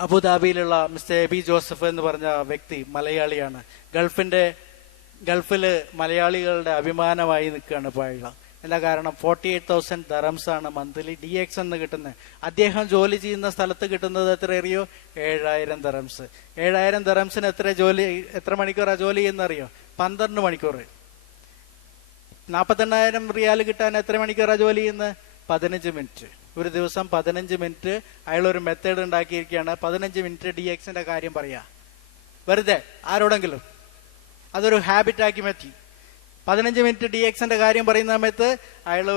അബുദാബിയിലുള്ള മിസ്റ്റർ എബി ജോസഫ് എന്ന് പറഞ്ഞ വ്യക്തി മലയാളിയാണ്. ഗൾഫില് മലയാളികളുടെ അഭിമാനമായി നിൽക്കുകയാണ് ഇപ്പോൾ അയാൾ. എന്താ കാരണം? 48,000 ദറംസ് ആണ് മന്ത്ലി DX എന്ന് കിട്ടുന്നത്. അദ്ദേഹം ജോലി ചെയ്യുന്ന സ്ഥലത്ത് കിട്ടുന്നത് എത്ര അറിയോ? 7,000 ദറംസ്. 7,000 ദറംസിന് എത്ര മണിക്കൂറാണ് ജോലി ചെയ്യുന്നറിയോ? 12 മണിക്കൂർ. 48,000 റിയാൽ കിട്ടാൻ എത്ര മണിക്കൂറാണ് ജോലി ചെയ്യുന്നത്? 15 മിനിറ്റ്. ഒരു ദിവസം 15 മിനിറ്റ് അയാൾ ഒരു മെത്തേഡ് ഉണ്ടാക്കിയിരിക്കുകയാണ്. 15 മിനിറ്റ് DXന്റെ കാര്യം പറയാ, വെറുതെ ആരോടെങ്കിലും. അതൊരു ഹാബിറ്റാക്കി മാറ്റി. 15 മിനിറ്റ് DXന്റെ കാര്യം പറയുന്ന സമയത്ത് അയാൾ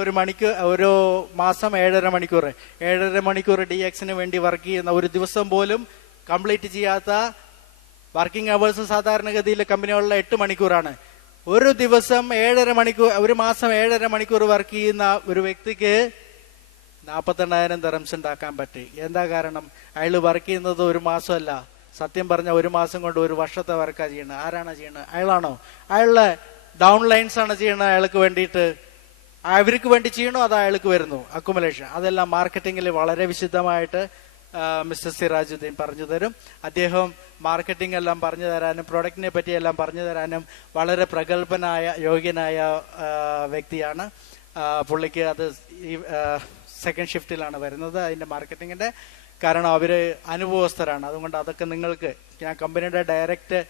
ഒരു മാസം 7.5 മണിക്കൂർ DXന് വേണ്ടി വർക്ക് ചെയ്യുന്ന, ഒരു ദിവസം പോലും കംപ്ലീറ്റ് ചെയ്യാത്ത വർക്കിംഗ് അവേഴ്സ് സാധാരണഗതിയിലെ കമ്പനികളിലെ 8 മണിക്കൂറാണ്. ഒരു ദിവസം 7.5 മണിക്കൂർ, ഒരു മാസം 7.5 മണിക്കൂർ വർക്ക് ചെയ്യുന്ന ഒരു വ്യക്തിക്ക് 48,000 ദറംസ് ഉണ്ടാക്കാൻ പറ്റി. എന്താ കാരണം? അയാൾ വർക്ക് ചെയ്യുന്നത് ഒരു മാസമല്ല, സത്യം പറഞ്ഞ ഒരു മാസം കൊണ്ട് 1 വർഷത്തെ വർക്കാണ് ചെയ്യണത്. ആരാണ് ചെയ്യണത്? അയാളാണോ? അയാളുടെ ഡൗൺ ലൈൻസ് ആണ് ചെയ്യണത്. അയാൾക്ക് വേണ്ടിയിട്ട് അവർക്ക് വേണ്ടി ചെയ്യണോ അത് അയാൾക്ക് വരുന്നു അക്കുമുലേഷൻ. അതെല്ലാം മാർക്കറ്റിംഗിൽ വളരെ വിശദമായിട്ട് മിസ്റ്റർ സിറാജുദ്ദീൻ പറഞ്ഞു തരും. അദ്ദേഹം മാർക്കറ്റിംഗ് എല്ലാം പറഞ്ഞു തരാനും പ്രൊഡക്റ്റിനെ പറ്റി എല്ലാം പറഞ്ഞു തരാനും വളരെ പ്രഗത്ഭനായ യോഗ്യനായ വ്യക്തിയാണ്. പുള്ളിക്ക് അത് ഈ സെക്കൻഡ് ഷിഫ്റ്റിലാണ് വരുന്നത് അതിന്റെ മാർക്കറ്റിംഗിന്റെ. കാരണം അവര് അനുഭവസ്ഥരാണ്. അതുകൊണ്ട് അതൊക്കെ നിങ്ങൾക്ക്, ഞാൻ കമ്പനിയുടെ ഡയറക്റ്റ്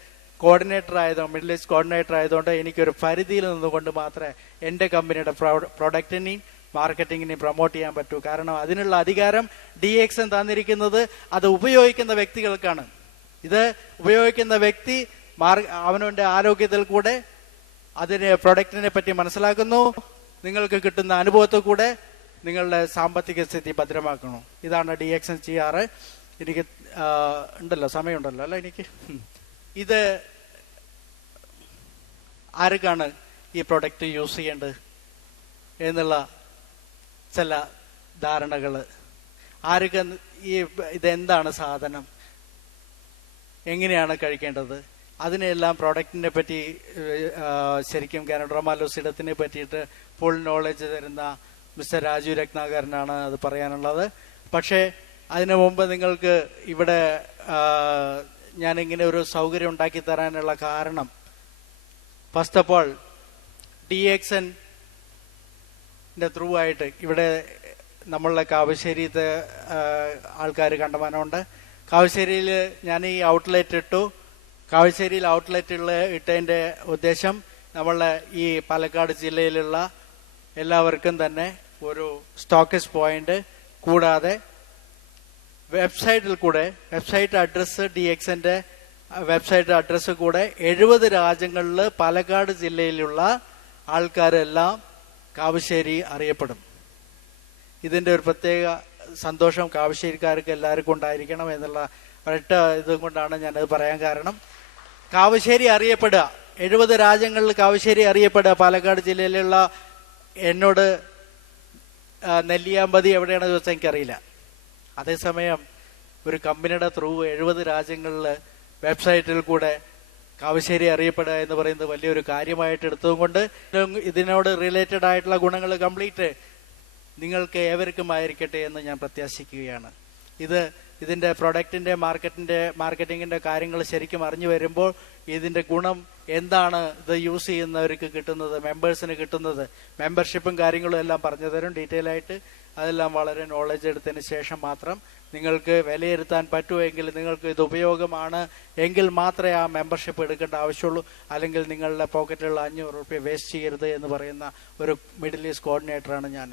കോർഡിനേറ്റർ ആയതുകൊണ്ട്, മിഡിൽ ഈസ്റ്റ് കോർഡിനേറ്റർ ആയതുകൊണ്ട് എനിക്കൊരു പരിധിയിൽ നിന്നുകൊണ്ട് മാത്രമേ എൻ്റെ കമ്പനിയുടെ പ്രൊഡക്റ്റിനെയും മാർക്കറ്റിങ്ങിനെയും പ്രൊമോട്ട് ചെയ്യാൻ പറ്റൂ. കാരണം അതിനുള്ള അധികാരം DX തന്നിരിക്കുന്നത് അത് ഉപയോഗിക്കുന്ന വ്യക്തികൾക്കാണ്. ഇത് ഉപയോഗിക്കുന്ന വ്യക്തി അവനവന്റെ ആരോഗ്യത്തിൽ കൂടെ അതിന് പ്രൊഡക്റ്റിനെ പറ്റി മനസ്സിലാക്കുന്നു. നിങ്ങൾക്ക് കിട്ടുന്ന അനുഭവത്തിൽ കൂടെ നിങ്ങളുടെ സാമ്പത്തിക സ്ഥിതി ഭദ്രമാക്കണം. ഇതാണ് DX ചെയ്യാറ്. എനിക്ക് ഉണ്ടല്ലോ, സമയമുണ്ടല്ലോ അല്ല എനിക്ക്. ഇത് ആർക്കാണ് ഈ പ്രൊഡക്റ്റ് യൂസ് ചെയ്യേണ്ടത് എന്നുള്ള ചില ധാരണകൾ, ആർക്ക് ഇതെന്താണ് സാധനം, എങ്ങനെയാണ് കഴിക്കേണ്ടത്, അതിനെല്ലാം പ്രൊഡക്റ്റിനെ പറ്റി ശരിക്കും കാനഡോറമ ലൂസിഡത്തിനെ പറ്റിയിട്ട് ഫുൾ നോളജ് തരുന്ന മിസ്റ്റർ രാജു രത്നാകരനാണ് അത് പറയാനുള്ളത്. പക്ഷേ അതിനു മുമ്പ് നിങ്ങൾക്ക് ഇവിടെ ഞാനിങ്ങനെ ഒരു സൗകര്യം ഉണ്ടാക്കി തരാനുള്ള കാരണം, ഫസ്റ്റ് ഓഫ് ഓൾ DXന്റെ ത്രൂ ആയിട്ട് ഇവിടെ നമ്മളുടെ കാവശ്ശേരിത്തെ ആൾക്കാർ കണ്ടമാനമുണ്ട്. കാവശ്ശേരിയിൽ ഞാൻ ഈ ഔട്ട്ലെറ്റ് ഇട്ടു. കാവശ്ശേരിയിൽ ഔട്ട്ലെറ്റുകൾ ഇട്ടതിൻ്റെ ഉദ്ദേശം നമ്മളുടെ ഈ പാലക്കാട് ജില്ലയിലുള്ള എല്ലാവർക്കും തന്നെ ഒരു സ്റ്റോക്കേജ് പോയിന്റ്, കൂടാതെ വെബ്സൈറ്റിൽ കൂടെ, വെബ്സൈറ്റ് അഡ്രസ്സ് DXന്റെ വെബ്സൈറ്റ് അഡ്രസ്സ് കൂടെ 70 രാജ്യങ്ങളിൽ പാലക്കാട് ജില്ലയിലുള്ള ആൾക്കാരെല്ലാം കാവശ്ശേരി അറിയപ്പെടും. ഇതിന്റെ ഒരു പ്രത്യേക സന്തോഷം കാവശ്ശേരിക്കാർക്ക് എല്ലാവർക്കും ഉണ്ടായിരിക്കണം എന്നുള്ള ഒരൊറ്റ ഇതും കൊണ്ടാണ് ഞാനത് പറയാൻ കാരണം. കാവശ്ശേരി അറിയപ്പെടുക, 70 രാജ്യങ്ങളിൽ കാവശ്ശേരി അറിയപ്പെടുക. പാലക്കാട് ജില്ലയിലുള്ള എന്നോട് നെല്ലിയാമ്പതി എവിടെയാണെന്ന് ചോദിച്ചാൽ എനിക്കറിയില്ല. അതേസമയം ഒരു കമ്പനിയുടെ ത്രൂ 70 രാജ്യങ്ങളിൽ വെബ്സൈറ്റിൽ കൂടെ കാവശ്ശേരി അറിയപ്പെടുക എന്ന് പറയുന്നത് വലിയൊരു കാര്യമായിട്ട് എടുത്തതുകൊണ്ട് ഇതിനോട് റിലേറ്റഡ് ആയിട്ടുള്ള ഗുണങ്ങൾ കംപ്ലീറ്റ് നിങ്ങൾക്ക് ഏവർക്കും ആയിരിക്കട്ടെ എന്ന് ഞാൻ പ്രത്യാശിക്കുകയാണ്. ഇതിന്റെ പ്രൊഡക്റ്റിന്റെ മാർക്കറ്റിങ്ങിന്റെ കാര്യങ്ങൾ ശരിക്കും അറിഞ്ഞു വരുമ്പോൾ ഇതിന്റെ ഗുണം എന്താണ്, ഇത് യൂസ് ചെയ്യുന്നവർക്ക് കിട്ടുന്നത്, മെമ്പേഴ്സിന് കിട്ടുന്നത്, മെമ്പർഷിപ്പും കാര്യങ്ങളും എല്ലാം പറഞ്ഞു തരും ഡീറ്റെയിൽ ആയിട്ട്. അതെല്ലാം വളരെ നോളജ് എടുത്തതിന് ശേഷം മാത്രം നിങ്ങൾക്ക് വിലയിരുത്താൻ പറ്റുമെങ്കിൽ, നിങ്ങൾക്ക് ഇത് ഉപയോഗമാണ് എങ്കിൽ മാത്രമേ ആ മെമ്പർഷിപ്പ് എടുക്കേണ്ട ആവശ്യമുള്ളൂ. അല്ലെങ്കിൽ നിങ്ങളുടെ പോക്കറ്റിലുള്ള 500 രൂപ വേസ്റ്റ് ചെയ്യരുത് എന്ന് പറയുന്ന ഒരു മിഡിൽ ഈസ്റ്റ് കോർഡിനേറ്ററാണ് ഞാൻ.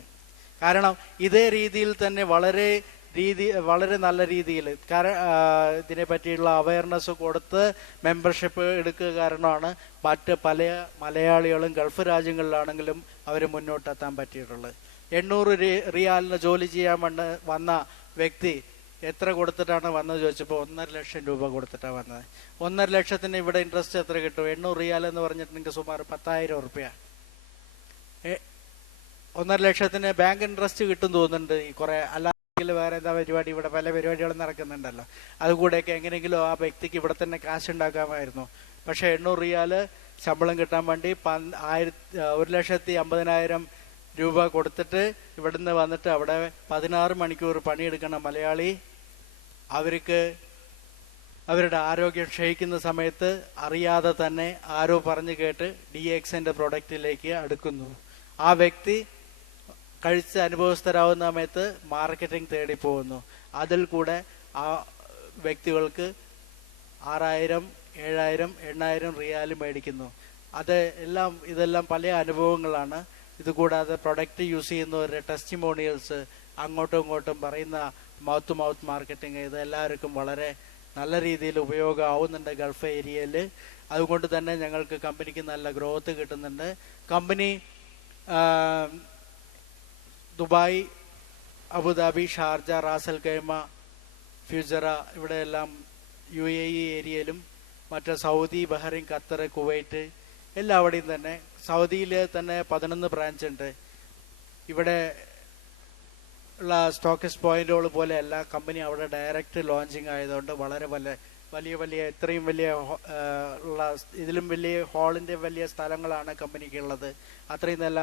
കാരണം ഇതേ രീതിയിൽ തന്നെ വളരെ നല്ല രീതിയിൽ ഇതിനെ പറ്റിയുള്ള അവയർനെസ് കൊടുത്ത് മെമ്പർഷിപ്പ് എടുക്കുക കാരണമാണ് മറ്റ് പല മലയാളികളും ഗൾഫ് രാജ്യങ്ങളിലാണെങ്കിലും അവർ മുന്നോട്ടെത്താൻ പറ്റിയിട്ടുള്ളത്. 800 റിയാലിന് ജോലി ചെയ്യാൻ വന്ന വ്യക്തി എത്ര കൊടുത്തിട്ടാണ് വന്നത് ചോദിച്ചപ്പോൾ 1.5 ലക്ഷം രൂപ കൊടുത്തിട്ടാണ് വന്നത്. 1.5 ലക്ഷത്തിന് ഇവിടെ ഇൻട്രസ്റ്റ് എത്ര കിട്ടും? 800 റിയാൽ എന്ന് പറഞ്ഞിട്ടുണ്ടെങ്കിൽ സുമാർ 10,000 റുപ്യ. 1.5 ലക്ഷത്തിന് ബാങ്ക് ഇൻട്രസ്റ്റ് കിട്ടും തോന്നുന്നുണ്ട്. ഈ കുറെ അല്ലാതെങ്കിൽ വേറെ എന്താ പരിപാടി, ഇവിടെ പല പരിപാടികളും നടക്കുന്നുണ്ടല്ലോ. അതുകൂടെയൊക്കെ എങ്ങനെയെങ്കിലും ആ വ്യക്തിക്ക് ഇവിടെ തന്നെ കാശ് ഉണ്ടാക്കാമായിരുന്നു. പക്ഷെ 800 റിയാല് ശമ്പളം കിട്ടാൻ വേണ്ടി 1,50,000 രൂപ കൊടുത്തിട്ട് ഇവിടുന്ന് വന്നിട്ട് അവിടെ 16 മണിക്കൂർ പണിയെടുക്കണ മലയാളി അവർക്ക് അവരുടെ ആരോഗ്യം ക്ഷയിക്കുന്ന സമയത്ത് അറിയാതെ തന്നെ ആരോ പറഞ്ഞു കേട്ട് DXന്റെ പ്രൊഡക്റ്റിലേക്ക് അടുക്കുന്നു. ആ വ്യക്തി കഴിച്ച് അനുഭവസ്ഥരാകുന്ന സമയത്ത് മാർക്കറ്റിംഗ് തേടി പോകുന്നു. അതിൽ കൂടെ ആ വ്യക്തികൾക്ക് 6,000, 7,000, 8,000 റിയാൽ മേടിക്കുന്നു. ഇതെല്ലാം പല അനുഭവങ്ങളാണ്. ഇതുകൂടാതെ പ്രൊഡക്റ്റ് യൂസ് ചെയ്യുന്നവരുടെ ടെസ്റ്റിമോണിയൽസ്, അങ്ങോട്ടും ഇങ്ങോട്ടും പറയുന്ന മൗത്ത് ടു മൗത്ത് മാർക്കറ്റിംഗ്, ഇത് എല്ലാവർക്കും വളരെ നല്ല രീതിയിൽ ഉപയോഗമാവുന്നുണ്ട് ഗൾഫ് ഏരിയയിൽ. അതുകൊണ്ട് തന്നെ ഞങ്ങൾക്ക് കമ്പനിക്ക് നല്ല ഗ്രോത്ത് കിട്ടുന്നുണ്ട്. Company Dubai, Abu Dhabi, Sharjah, Ras al Khaimah, Fujairah, ഇവിടെയെല്ലാം UAE ഏരിയയിലും മറ്റ് സൗദി, ബഹ്റൈൻ, ഖത്തർ, കുവൈറ്റ് എല്ലാവിടെയും തന്നെ. സൗദിയിൽ തന്നെ 11 ബ്രാഞ്ച് ഉണ്ട്. ഇവിടെ ഉള്ള സ്റ്റോക്കസ് പോയിന്റുകൾ പോലെ എല്ലാ കമ്പനി അവിടെ ഡയറക്റ്റ് ലോഞ്ചിങ് ആയതുകൊണ്ട് വളരെ വലിയ ഇത്രയും വലിയ ഉള്ള ഇതിലും വലിയ ഹാളിന്റെ വലിയ സ്ഥലങ്ങളാണ് കമ്പനിക്ക് ഉള്ളത്. അത്രയും നല്ല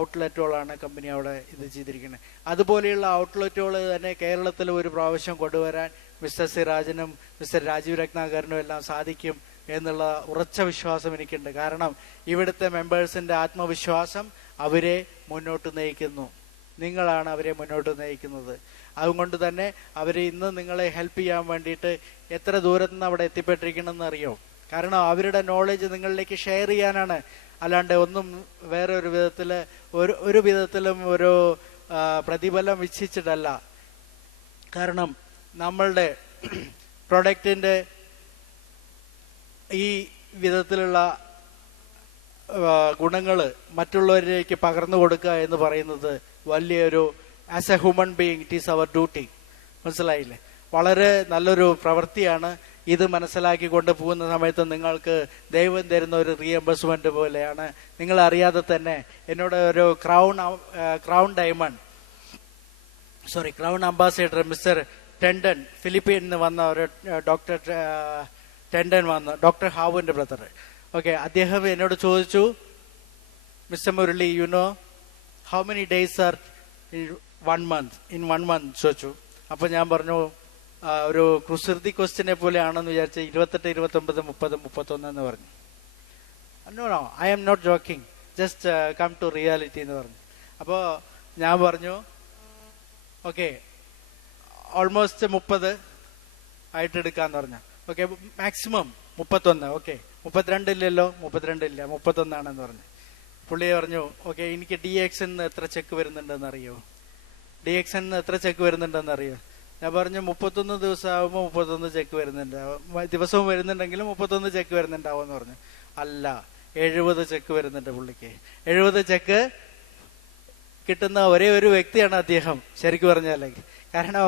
ഔട്ട്ലെറ്റുകളാണ് കമ്പനി അവിടെ ഇത് ചെയ്തിരിക്കുന്നത്. അതുപോലെയുള്ള ഔട്ട്ലെറ്റുകൾ തന്നെ കേരളത്തിൽ ഒരു പ്രാവശ്യം കൊണ്ടുവരാൻ മിസ്റ്റർ സിറാജിനും മിസ്റ്റർ രാജീവ് രത്നാകരനും എല്ലാം സാധിക്കും എന്നുള്ള ഉറച്ച വിശ്വാസം എനിക്കുണ്ട്. കാരണം ഇവിടുത്തെ മെമ്പേഴ്സിന്റെ ആത്മവിശ്വാസം അവരെ മുന്നോട്ട് നയിക്കുന്നു. നിങ്ങളാണ് അവരെ മുന്നോട്ട് നയിക്കുന്നത്. അതുകൊണ്ട് തന്നെ അവരെ ഇന്ന് നിങ്ങളെ ഹെൽപ്പ് ചെയ്യാൻ വേണ്ടിയിട്ട് എത്ര ദൂരത്ത് നിന്ന് അവിടെ എത്തിപ്പെട്ടിരിക്കണമെന്ന് അറിയോ? കാരണം അവരുടെ നോളജ് നിങ്ങളിലേക്ക് ഷെയർ ചെയ്യാനാണ്. അല്ലാണ്ട് ഒന്നും വേറെ ഒരു വിധത്തിലും ഒരു പ്രതിഫലം ഇച്ഛിച്ചിട്ടല്ല. കാരണം നമ്മളുടെ പ്രൊഡക്റ്റിന്റെ ഈ വിധത്തിലുള്ള ഗുണങ്ങള് മറ്റുള്ളവരിലേക്ക് പകർന്നു കൊടുക്കുക എന്ന് പറയുന്നത് വലിയൊരു as a human being it is our duty. മനസ്സിലായില്ലേ? വളരെ നല്ലൊരു പ്രവൃത്തിയാണ്. ഇത് മനസ്സിലാക്കിക്കൊണ്ട് പോകുന്ന സമയത്ത് നിങ്ങൾക്ക് ദൈവം തരുന്ന ഒരു റീഎംബേഴ്സ്മെന്റ് പോലെയാണ്. നിങ്ങൾ അറിയാതെ തന്നെ എന്നോട് ഒരു ക്രൗൺ അംബാസിഡർ മിസ്റ്റർ ടെൻഡൻ, ഫിലിപ്പീനിൽ നിന്ന് വന്ന ഒരു ഡോക്ടർ ടെൻഡൻ വന്നു, ഡോക്ടർ ഹാവുവിന്റെ ബ്രദർ. ഓക്കെ, അദ്ദേഹം എന്നോട് ചോദിച്ചു, mister Murali, you know how many days are in 1 month ചോദിച്ചു. അപ്പൊ ഞാൻ പറഞ്ഞു, ഒരു കുസൃതി ക്വസ്റ്റ്യനെ പോലെയാണെന്ന് വിചാരിച്ച് 28, 29, 30, 31 എന്ന് പറഞ്ഞു. No I am not joking, just come to reality എന്ന് പറഞ്ഞു. അപ്പോ ഞാൻ പറഞ്ഞു, ഓക്കെ ഓൾമോസ്റ്റ് 30 ആയിട്ട് എടുക്കാന്ന് പറഞ്ഞു. Okay, maximum 31. ഓക്കെ, 32 ഇല്ലല്ലോ, 32 ഇല്ല, 31 ആണെന്ന് പറഞ്ഞു. പുള്ളി പറഞ്ഞു, ഓക്കെ എനിക്ക് DXN എത്ര ചെക്ക് വരുന്നുണ്ടെന്ന് അറിയോ? DXN എത്ര ചെക്ക് വരുന്നുണ്ടെന്ന് അറിയോ? ഞാൻ പറഞ്ഞു 31 ദിവസമാകുമ്പോൾ 31 ചെക്ക് വരുന്നുണ്ടാവും, ദിവസവും വരുന്നുണ്ടെങ്കിലും 31 ചെക്ക് വരുന്നുണ്ടാവും എന്ന് പറഞ്ഞു. അല്ല, 70 ചെക്ക് വരുന്നുണ്ട് പുള്ളിക്ക്. 70 ചെക്ക് കിട്ടുന്ന ഒരേ ഒരു വ്യക്തിയാണ് അദ്ദേഹം, ശരിക്കും പറഞ്ഞാൽ. കാരണം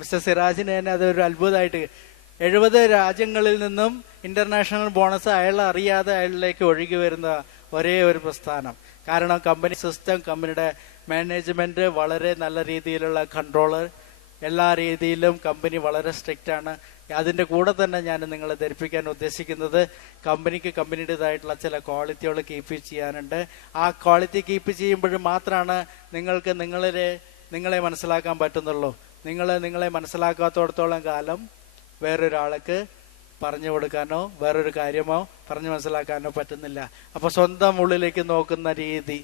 മിസ്റ്റർ സിറാജിന് തന്നെ അതൊരു അത്ഭുതമായിട്ട് 70 രാജ്യങ്ങളിൽ നിന്നും ഇന്റർനാഷണൽ ബോണസ് അയാൾ അറിയാതെ അയാളിലേക്ക് ഒഴുകി വരുന്ന ഒരേ ഒരു പ്രസ്ഥാനം. കാരണം കമ്പനി സിസ്റ്റം, കമ്പനിയുടെ മാനേജ്മെന്റ് വളരെ നല്ല രീതിയിലുള്ള കൺട്രോളർ, എല്ലാ രീതിയിലും കമ്പനി വളരെ സ്ട്രിക്റ്റ് ആണ്. അതിന്റെ കൂടെ തന്നെ ഞാൻ നിങ്ങളെ ധരിപ്പിക്കാൻ ഉദ്ദേശിക്കുന്നത് കമ്പനിക്ക് കമ്പനിയുടേതായിട്ടുള്ള ചില ക്വാളിറ്റികൾ കീപ്പ് ചെയ്യാനുണ്ട്. ആ ക്വാളിറ്റി കീപ്പ് ചെയ്യുമ്പോൾ മാത്രമാണ് നിങ്ങൾക്ക് നിങ്ങളെ മനസ്സിലാക്കാൻ പറ്റുന്നുള്ളൂ. നിങ്ങളെ മനസ്സിലാക്കാത്തോടത്തോളം കാലം വേറൊരാൾക്ക് പറഞ്ഞു കൊടുക്കാനോ വേറൊരു കാര്യമോ പറഞ്ഞു മനസ്സിലാക്കാനോ പറ്റുന്നില്ല. അപ്പൊ സ്വന്തം ഉള്ളിലേക്ക് നോക്കുന്ന രീതി,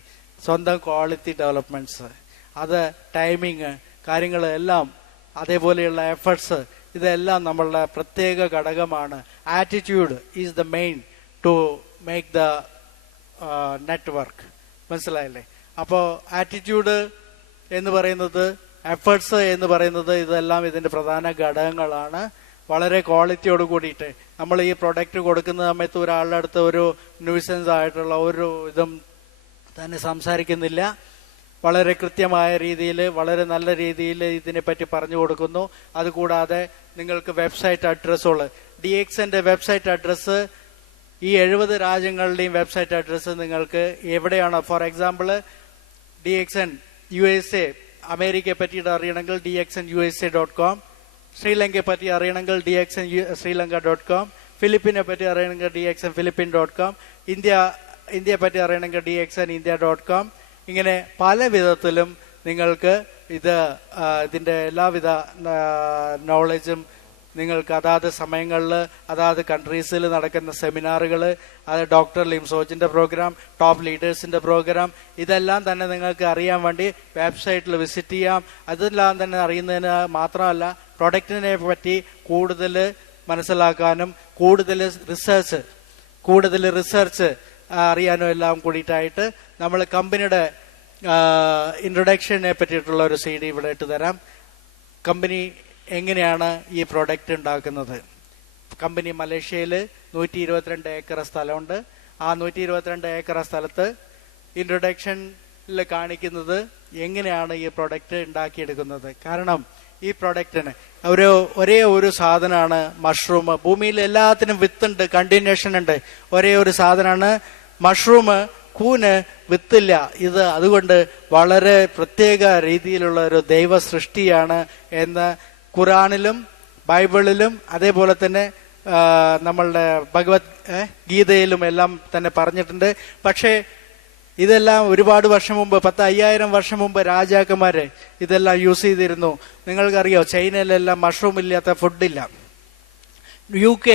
സ്വന്തം ക്വാളിറ്റി ഡെവലപ്മെന്റ്സ്, അത് ടൈമിങ്, കാര്യങ്ങൾ എല്ലാം, അതേപോലെയുള്ള എഫർട്സ്, ഇതെല്ലാം നമ്മളുടെ പ്രത്യേക ഘടകമാണ്. Attitude is the main to make the network. മനസ്സിലായില്ലേ? അപ്പോൾ ആറ്റിറ്റ്യൂഡ് എന്ന് പറയുന്നത്, എഫേർട്സ് എന്ന് പറയുന്നത്, ഇതെല്ലാം ഇതിന്റെ പ്രധാന ഘടകങ്ങളാണ്. വളരെ ക്വാളിറ്റിയോട് കൂടിയിട്ട് നമ്മൾ ഈ പ്രൊഡക്റ്റ് കൊടുക്കുന്ന സമയത്ത് ഒരാളുടെ അടുത്ത് ഒരു ന്യൂസൻസ് ആയിട്ടുള്ള ഒരു ഇതും തന്നെ സംസാരിക്കുന്നില്ല. വളരെ കൃത്യമായ രീതിയിൽ, വളരെ നല്ല രീതിയിൽ ഇതിനെപ്പറ്റി പറഞ്ഞു കൊടുക്കുന്നു. അതുകൂടാതെ നിങ്ങൾക്ക് വെബ്സൈറ്റ് അഡ്രസ്സുകൾ, DXNന്റെ വെബ്സൈറ്റ് അഡ്രസ്സ്, ഈ 70 രാജ്യങ്ങളുടെയും വെബ്സൈറ്റ് അഡ്രസ്സ് നിങ്ങൾക്ക് എവിടെയാണ്. ഫോർ എക്സാമ്പിൾ, DXN USA, അമേരിക്കയെ പറ്റിയിട്ട് അറിയണമെങ്കിൽ DXNUSA.com, ശ്രീലങ്കയെ പറ്റി അറിയണമെങ്കിൽ DXNSrilanka.com, ഫിലിപ്പിനെ പറ്റി അറിയണമെങ്കിൽ DXNPhilippine.com, ഇന്ത്യയെ പറ്റി അറിയണമെങ്കിൽ DXNIndia.com. ഇങ്ങനെ പല വിധത്തിലും നിങ്ങൾക്ക് ഇതിന്റെ എല്ലാവിധ നോളജും നിങ്ങൾക്ക് അതാത് സമയങ്ങളിൽ അതാത് കൺട്രീസിൽ നടക്കുന്ന സെമിനാറുകൾ, അത് ഡോക്ടർ ലിംസോജിന്റെ പ്രോഗ്രാം, ടോപ്പ് ലീഡേഴ്സിന്റെ പ്രോഗ്രാം, ഇതെല്ലാം തന്നെ നിങ്ങൾക്ക് അറിയാൻ വേണ്ടി വെബ്സൈറ്റിൽ വിസിറ്റ് ചെയ്യാം. അതെല്ലാം തന്നെ അറിയുന്നതിന് മാത്രമല്ല, പ്രൊഡക്റ്റിനെ പറ്റി കൂടുതൽ മനസ്സിലാക്കാനും കൂടുതൽ റിസർച്ച് അറിയാനും എല്ലാം കൂടിയിട്ടായിട്ട് നമ്മൾ കമ്പനിയുടെ ഇൻട്രൊഡക്ഷനെ പറ്റിയിട്ടുള്ള ഒരു CD ഇവിടെ ഇട്ട് തരാം. കമ്പനി എങ്ങനെയാണ് ഈ പ്രൊഡക്റ്റ് ഉണ്ടാക്കുന്നത്. കമ്പനി മലേഷ്യയിൽ 122 ഏക്കർ സ്ഥലമുണ്ട്. ആ 122 ഏക്കർ സ്ഥലത്ത് ഇൻട്രൊഡക്ഷനിൽ കാണിക്കുന്നത് എങ്ങനെയാണ് ഈ പ്രൊഡക്റ്റ് ഉണ്ടാക്കിയെടുക്കുന്നത്. കാരണം ഈ പ്രൊഡക്റ്റിന് ഒരേ ഒരു സാധനമാണ് മഷ്റൂം. ഭൂമിയിൽ എല്ലാത്തിനും വിത്തുണ്ട്, കണ്ടിന്യൂഷൻ ഉണ്ട്. ഒരേ ഒരു സാധനമാണ് മഷ്റൂം. കൂന് വിത്തില്ല. ഇത് അതുകൊണ്ട് വളരെ പ്രത്യേക രീതിയിലുള്ള ഒരു ദൈവ സൃഷ്ടിയാണ് എന്ന് ഖുറാനിലും ബൈബിളിലും അതേപോലെ തന്നെ നമ്മളുടെ ഭഗവത് ഗീതയിലും എല്ലാം തന്നെ പറഞ്ഞിട്ടുണ്ട്. പക്ഷേ ഇതെല്ലാം ഒരുപാട് വർഷം മുമ്പ്, 10,000 വർഷം മുമ്പ് രാജാക്കന്മാര് ഇതെല്ലാം യൂസ് ചെയ്തിരുന്നു. നിങ്ങൾക്കറിയോ, ചൈനയിലെല്ലാം മഷ്റൂം ഇല്ലാത്ത ഫുഡില്ല. UK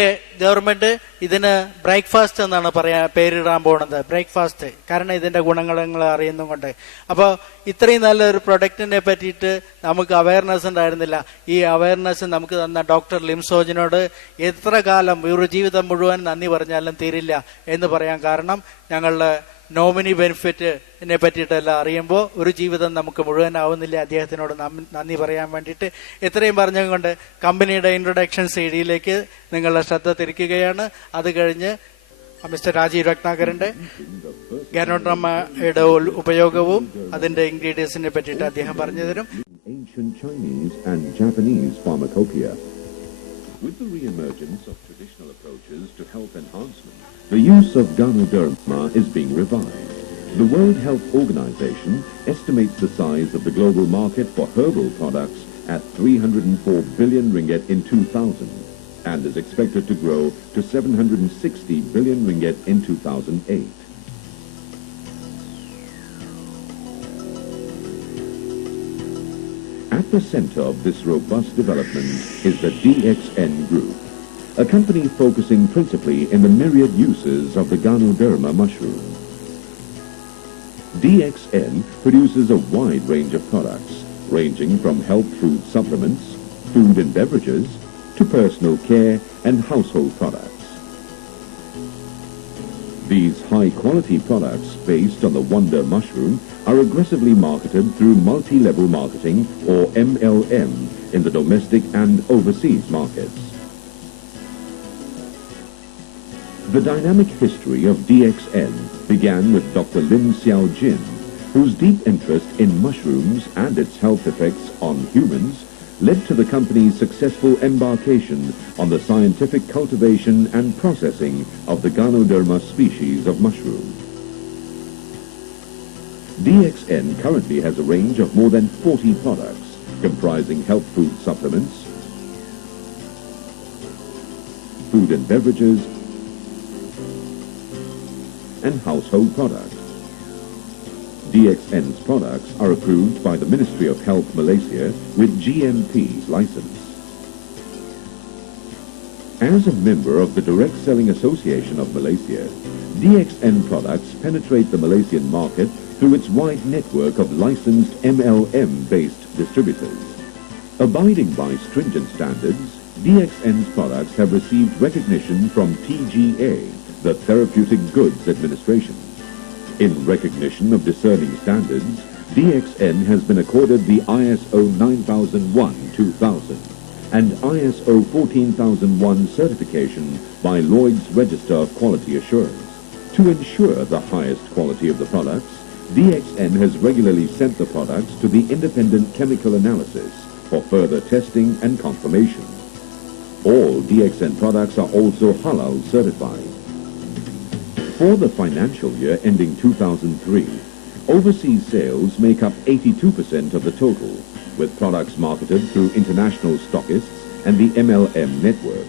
ഗവൺമെന്റ് ഇതിന് ബ്രേക്ക്ഫാസ്റ്റ് എന്നാണ് പേരിടാൻ പോകുന്നത്, ബ്രേക്ക്ഫാസ്റ്റ്. കാരണം ഇതിന്റെ ഗുണങ്ങൾ അറിയുന്നുകൊണ്ട്. അപ്പോൾ ഇത്രയും നല്ലൊരു പ്രൊഡക്റ്റിനെ പറ്റിയിട്ട് നമുക്ക് അവയർനെസ് ഉണ്ടായിരുന്നില്ല. ഈ അവയർനെസ് നമുക്ക് തന്ന ഡോക്ടർ ലിംസോജിനോട് എത്ര കാലം, ഒരു ജീവിതം മുഴുവൻ നന്ദി പറഞ്ഞാലും തീരില്ല എന്ന് പറയാൻ കാരണം, ഞങ്ങളുടെ നോമിനി ബെനിഫിറ്റിനെ പറ്റിയിട്ടെല്ലാം അറിയുമ്പോൾ ഒരു ജീവിതം നമുക്ക് മുഴുവനാവുന്നില്ല. അദ്ദേഹത്തിനോട് നന്ദി പറയാൻ വേണ്ടിയിട്ട് ഇത്രയും പറഞ്ഞുകൊണ്ട് കമ്പനിയുടെ ഇൻട്രൊഡക്ഷൻ CD-യിലേക്ക് നിങ്ങളുടെ ശ്രദ്ധ തിരിക്കുകയാണ്. അത് കഴിഞ്ഞ് മിസ്റ്റർ രാജീവ് രത്നാകരന്റെ ഗാനോഡ്രമയുടെ ഉപയോഗവും അതിന്റെ ഇൻഗ്രീഡിയൻസിനെ പറ്റിയിട്ട് അദ്ദേഹം പറഞ്ഞു തരും. Ancient Chinese and Japanese pharmacopoeia. With the re-emergence of traditional approaches to health enhancement, the use of Ganoderma is being revived. The World Health Organization estimates the size of the global market for herbal products at 304 billion ringgit in 2000 and is expected to grow to 760 billion ringgit in 2008. At the center of this robust development is the DXN Group, a company focusing principally in the myriad uses of the Ganoderma mushroom. DXN produces a wide range of products, ranging from health food supplements, food and beverages, to personal care and household products. These high-quality products based on the wonder mushroom are aggressively marketed through multi-level marketing, or MLM, in the domestic and overseas markets. The dynamic history of DXN began with Dr. Lim Xiao Jin, whose deep interest in mushrooms and its health effects on humans led to the company's successful embarkation on the scientific cultivation and processing of the Ganoderma species of mushroom. DXN currently has a range of more than 40 products, comprising health food supplements, food and beverages, and household products. DXN's products are approved by the Ministry of Health Malaysia with GMP license. As a member of the Direct Selling Association of Malaysia, DXN products penetrate the Malaysian market through its wide network of licensed MLM-based distributors. Abiding by stringent standards, DXN's products have received recognition from TGA, the Therapeutic Goods Administration. In recognition of discerning standards, DXN has been accorded the ISO 9001-2000 and ISO 14001 certification by Lloyd's Register of Quality Assurance. To ensure the highest quality of the products, DXN has regularly sent the products to the independent chemical analysis for further testing and confirmation. All DXN products are also halal certified. For the financial year ending 2003, overseas sales make up 82% of the total, with products marketed through international stockists and the MLM network.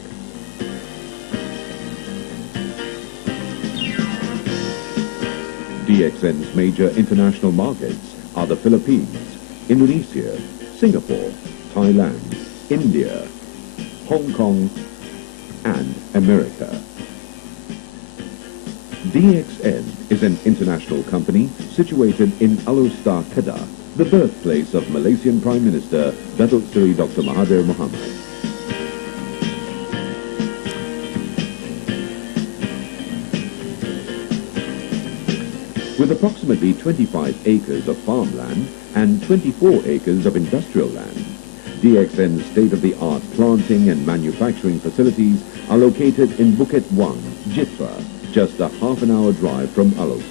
DXN's major international markets are the Philippines, Indonesia, Singapore, Thailand, India, Hong Kong, and America. DXN is an international company situated in Alor Kedah, the birthplace of Malaysian Prime Minister Datuk Seri Dr. Mahathir Mohamad. With approximately 25 acres of farmland and 24 acres of industrial land, DXN's state-of-the-art planting and manufacturing facilities are located in Bukit Wang, Jitra, just a half-an-hour drive from Alor.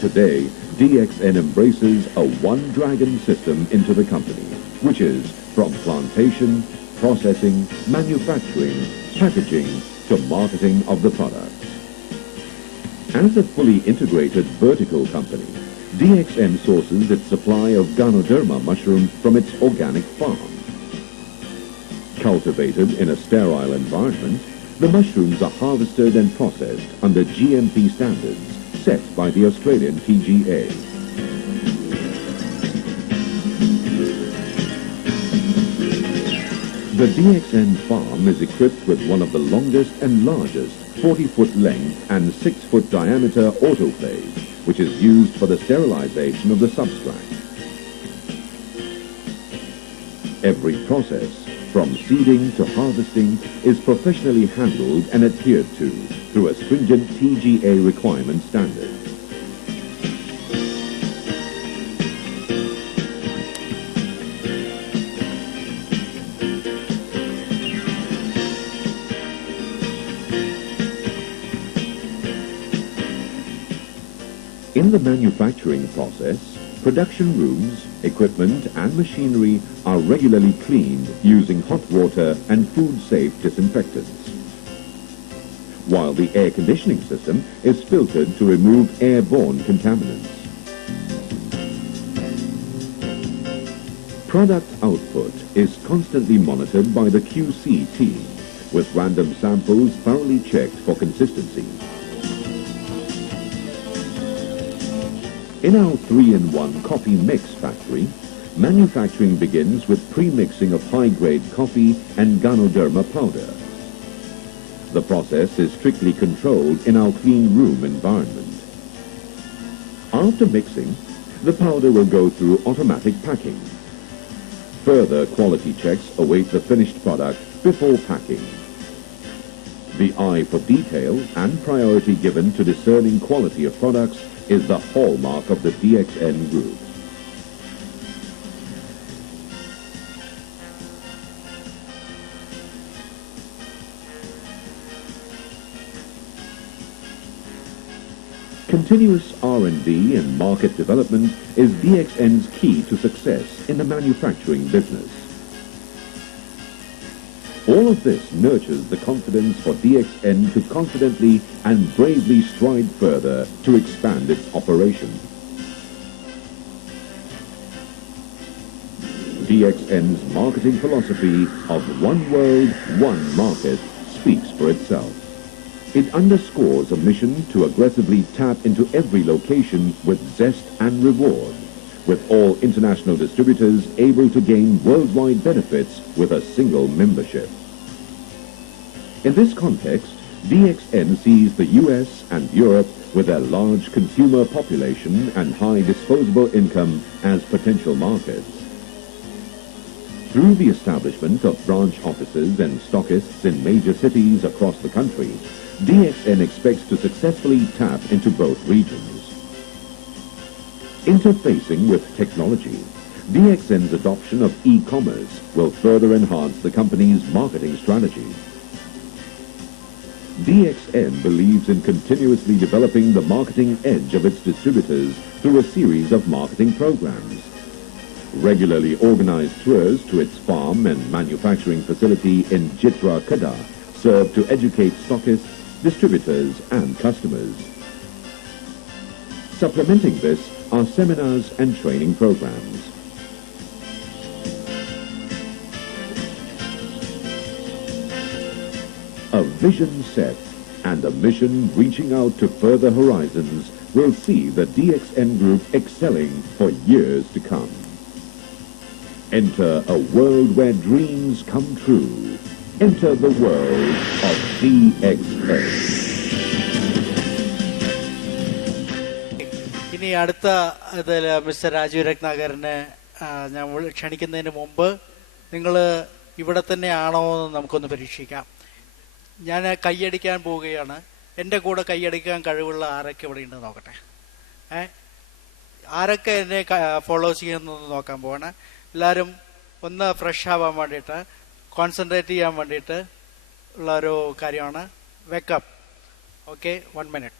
Today, DXN embraces a one-dragon system into the company, which is from plantation, processing, manufacturing, packaging, to marketing of the products. As a fully integrated vertical company, DXN sources its supply of Ganoderma mushroom from its organic farm. Cultivated in a sterile environment, the mushrooms are harvested and processed under GMP standards set by the Australian TGA. The DXN farm is equipped with one of the longest and largest 40-foot length and 6-foot diameter autoclaves, which is used for the sterilization of the substrate. Every process, from seeding to harvesting, is professionally handled and adhered to through a stringent TGA requirement standard. In the manufacturing process, production rooms, equipment and machinery are regularly cleaned using hot water and food-safe disinfectants, while the air conditioning system is filtered to remove airborne contaminants. Product output is constantly monitored by the QC team, with random samples thoroughly checked for consistency. In our 3-in-1 coffee mix factory, manufacturing begins with pre-mixing of high-grade coffee and Ganoderma powder. The process is strictly controlled in our clean room environment. After mixing, the powder will go through automatic packing. Further quality checks await the finished product before packing. The eye for detail and priority given to discerning quality of products is the hallmark of the DXN Group. Continuous R&D and market development is DXN's key to success in the manufacturing business. All of this nurtures the confidence for DXN to confidently and bravely stride further to expand its operation. DXN's marketing philosophy of one world, one market speaks for itself. It underscores a mission to aggressively tap into every location with zest and reward, with all international distributors able to gain worldwide benefits with a single membership. In this context, DXN sees the US and Europe with their large consumer population and high disposable income as potential markets. Through the establishment of branch offices and stockists in major cities across the country, DXN expects to successfully tap into both regions. Interfacing with technology, DXN's adoption of e-commerce will further enhance the company's marketing strategy. DXN believes in continuously developing the marketing edge of its distributors through a series of marketing programs. Regularly organized tours to its farm and manufacturing facility in Chitra Khada serve to educate stockists, distributors and customers. Supplementing this are seminars and training programs. A vision set and a mission reaching out to further horizons will see the DXN Group excelling for years to come. Enter a world where dreams come true. Enter the world of DXN. ഇനി അടുത്ത ഇതിൽ മിസ്റ്റർ രാജീവ് രത്നാകരനെ ഞാൻ ക്ഷണിക്കുന്നതിന് മുമ്പ് നിങ്ങൾ ഇവിടെ തന്നെയാണോ എന്ന് നമുക്കൊന്ന് പരീക്ഷിക്കാം. ഞാൻ കൈയടിക്കാൻ പോവുകയാണ്. എൻ്റെ കൂടെ കൈയടിക്കാൻ കഴിവുള്ള ആരൊക്കെ ഇവിടെ ഉണ്ട് നോക്കട്ടെ. ആരൊക്കെ എന്നെ ഫോളോ ചെയ്യുന്നതെന്ന് നോക്കാൻ പോവാണ്. എല്ലാവരും ഒന്ന് ഫ്രഷ് ആവാൻ വേണ്ടിയിട്ട്, കോൺസെൻട്രേറ്റ് ചെയ്യാൻ വേണ്ടിയിട്ട് ഉള്ള ഒരു കാര്യമാണ്. വേക്കപ്പ്. Okay, 1 minute.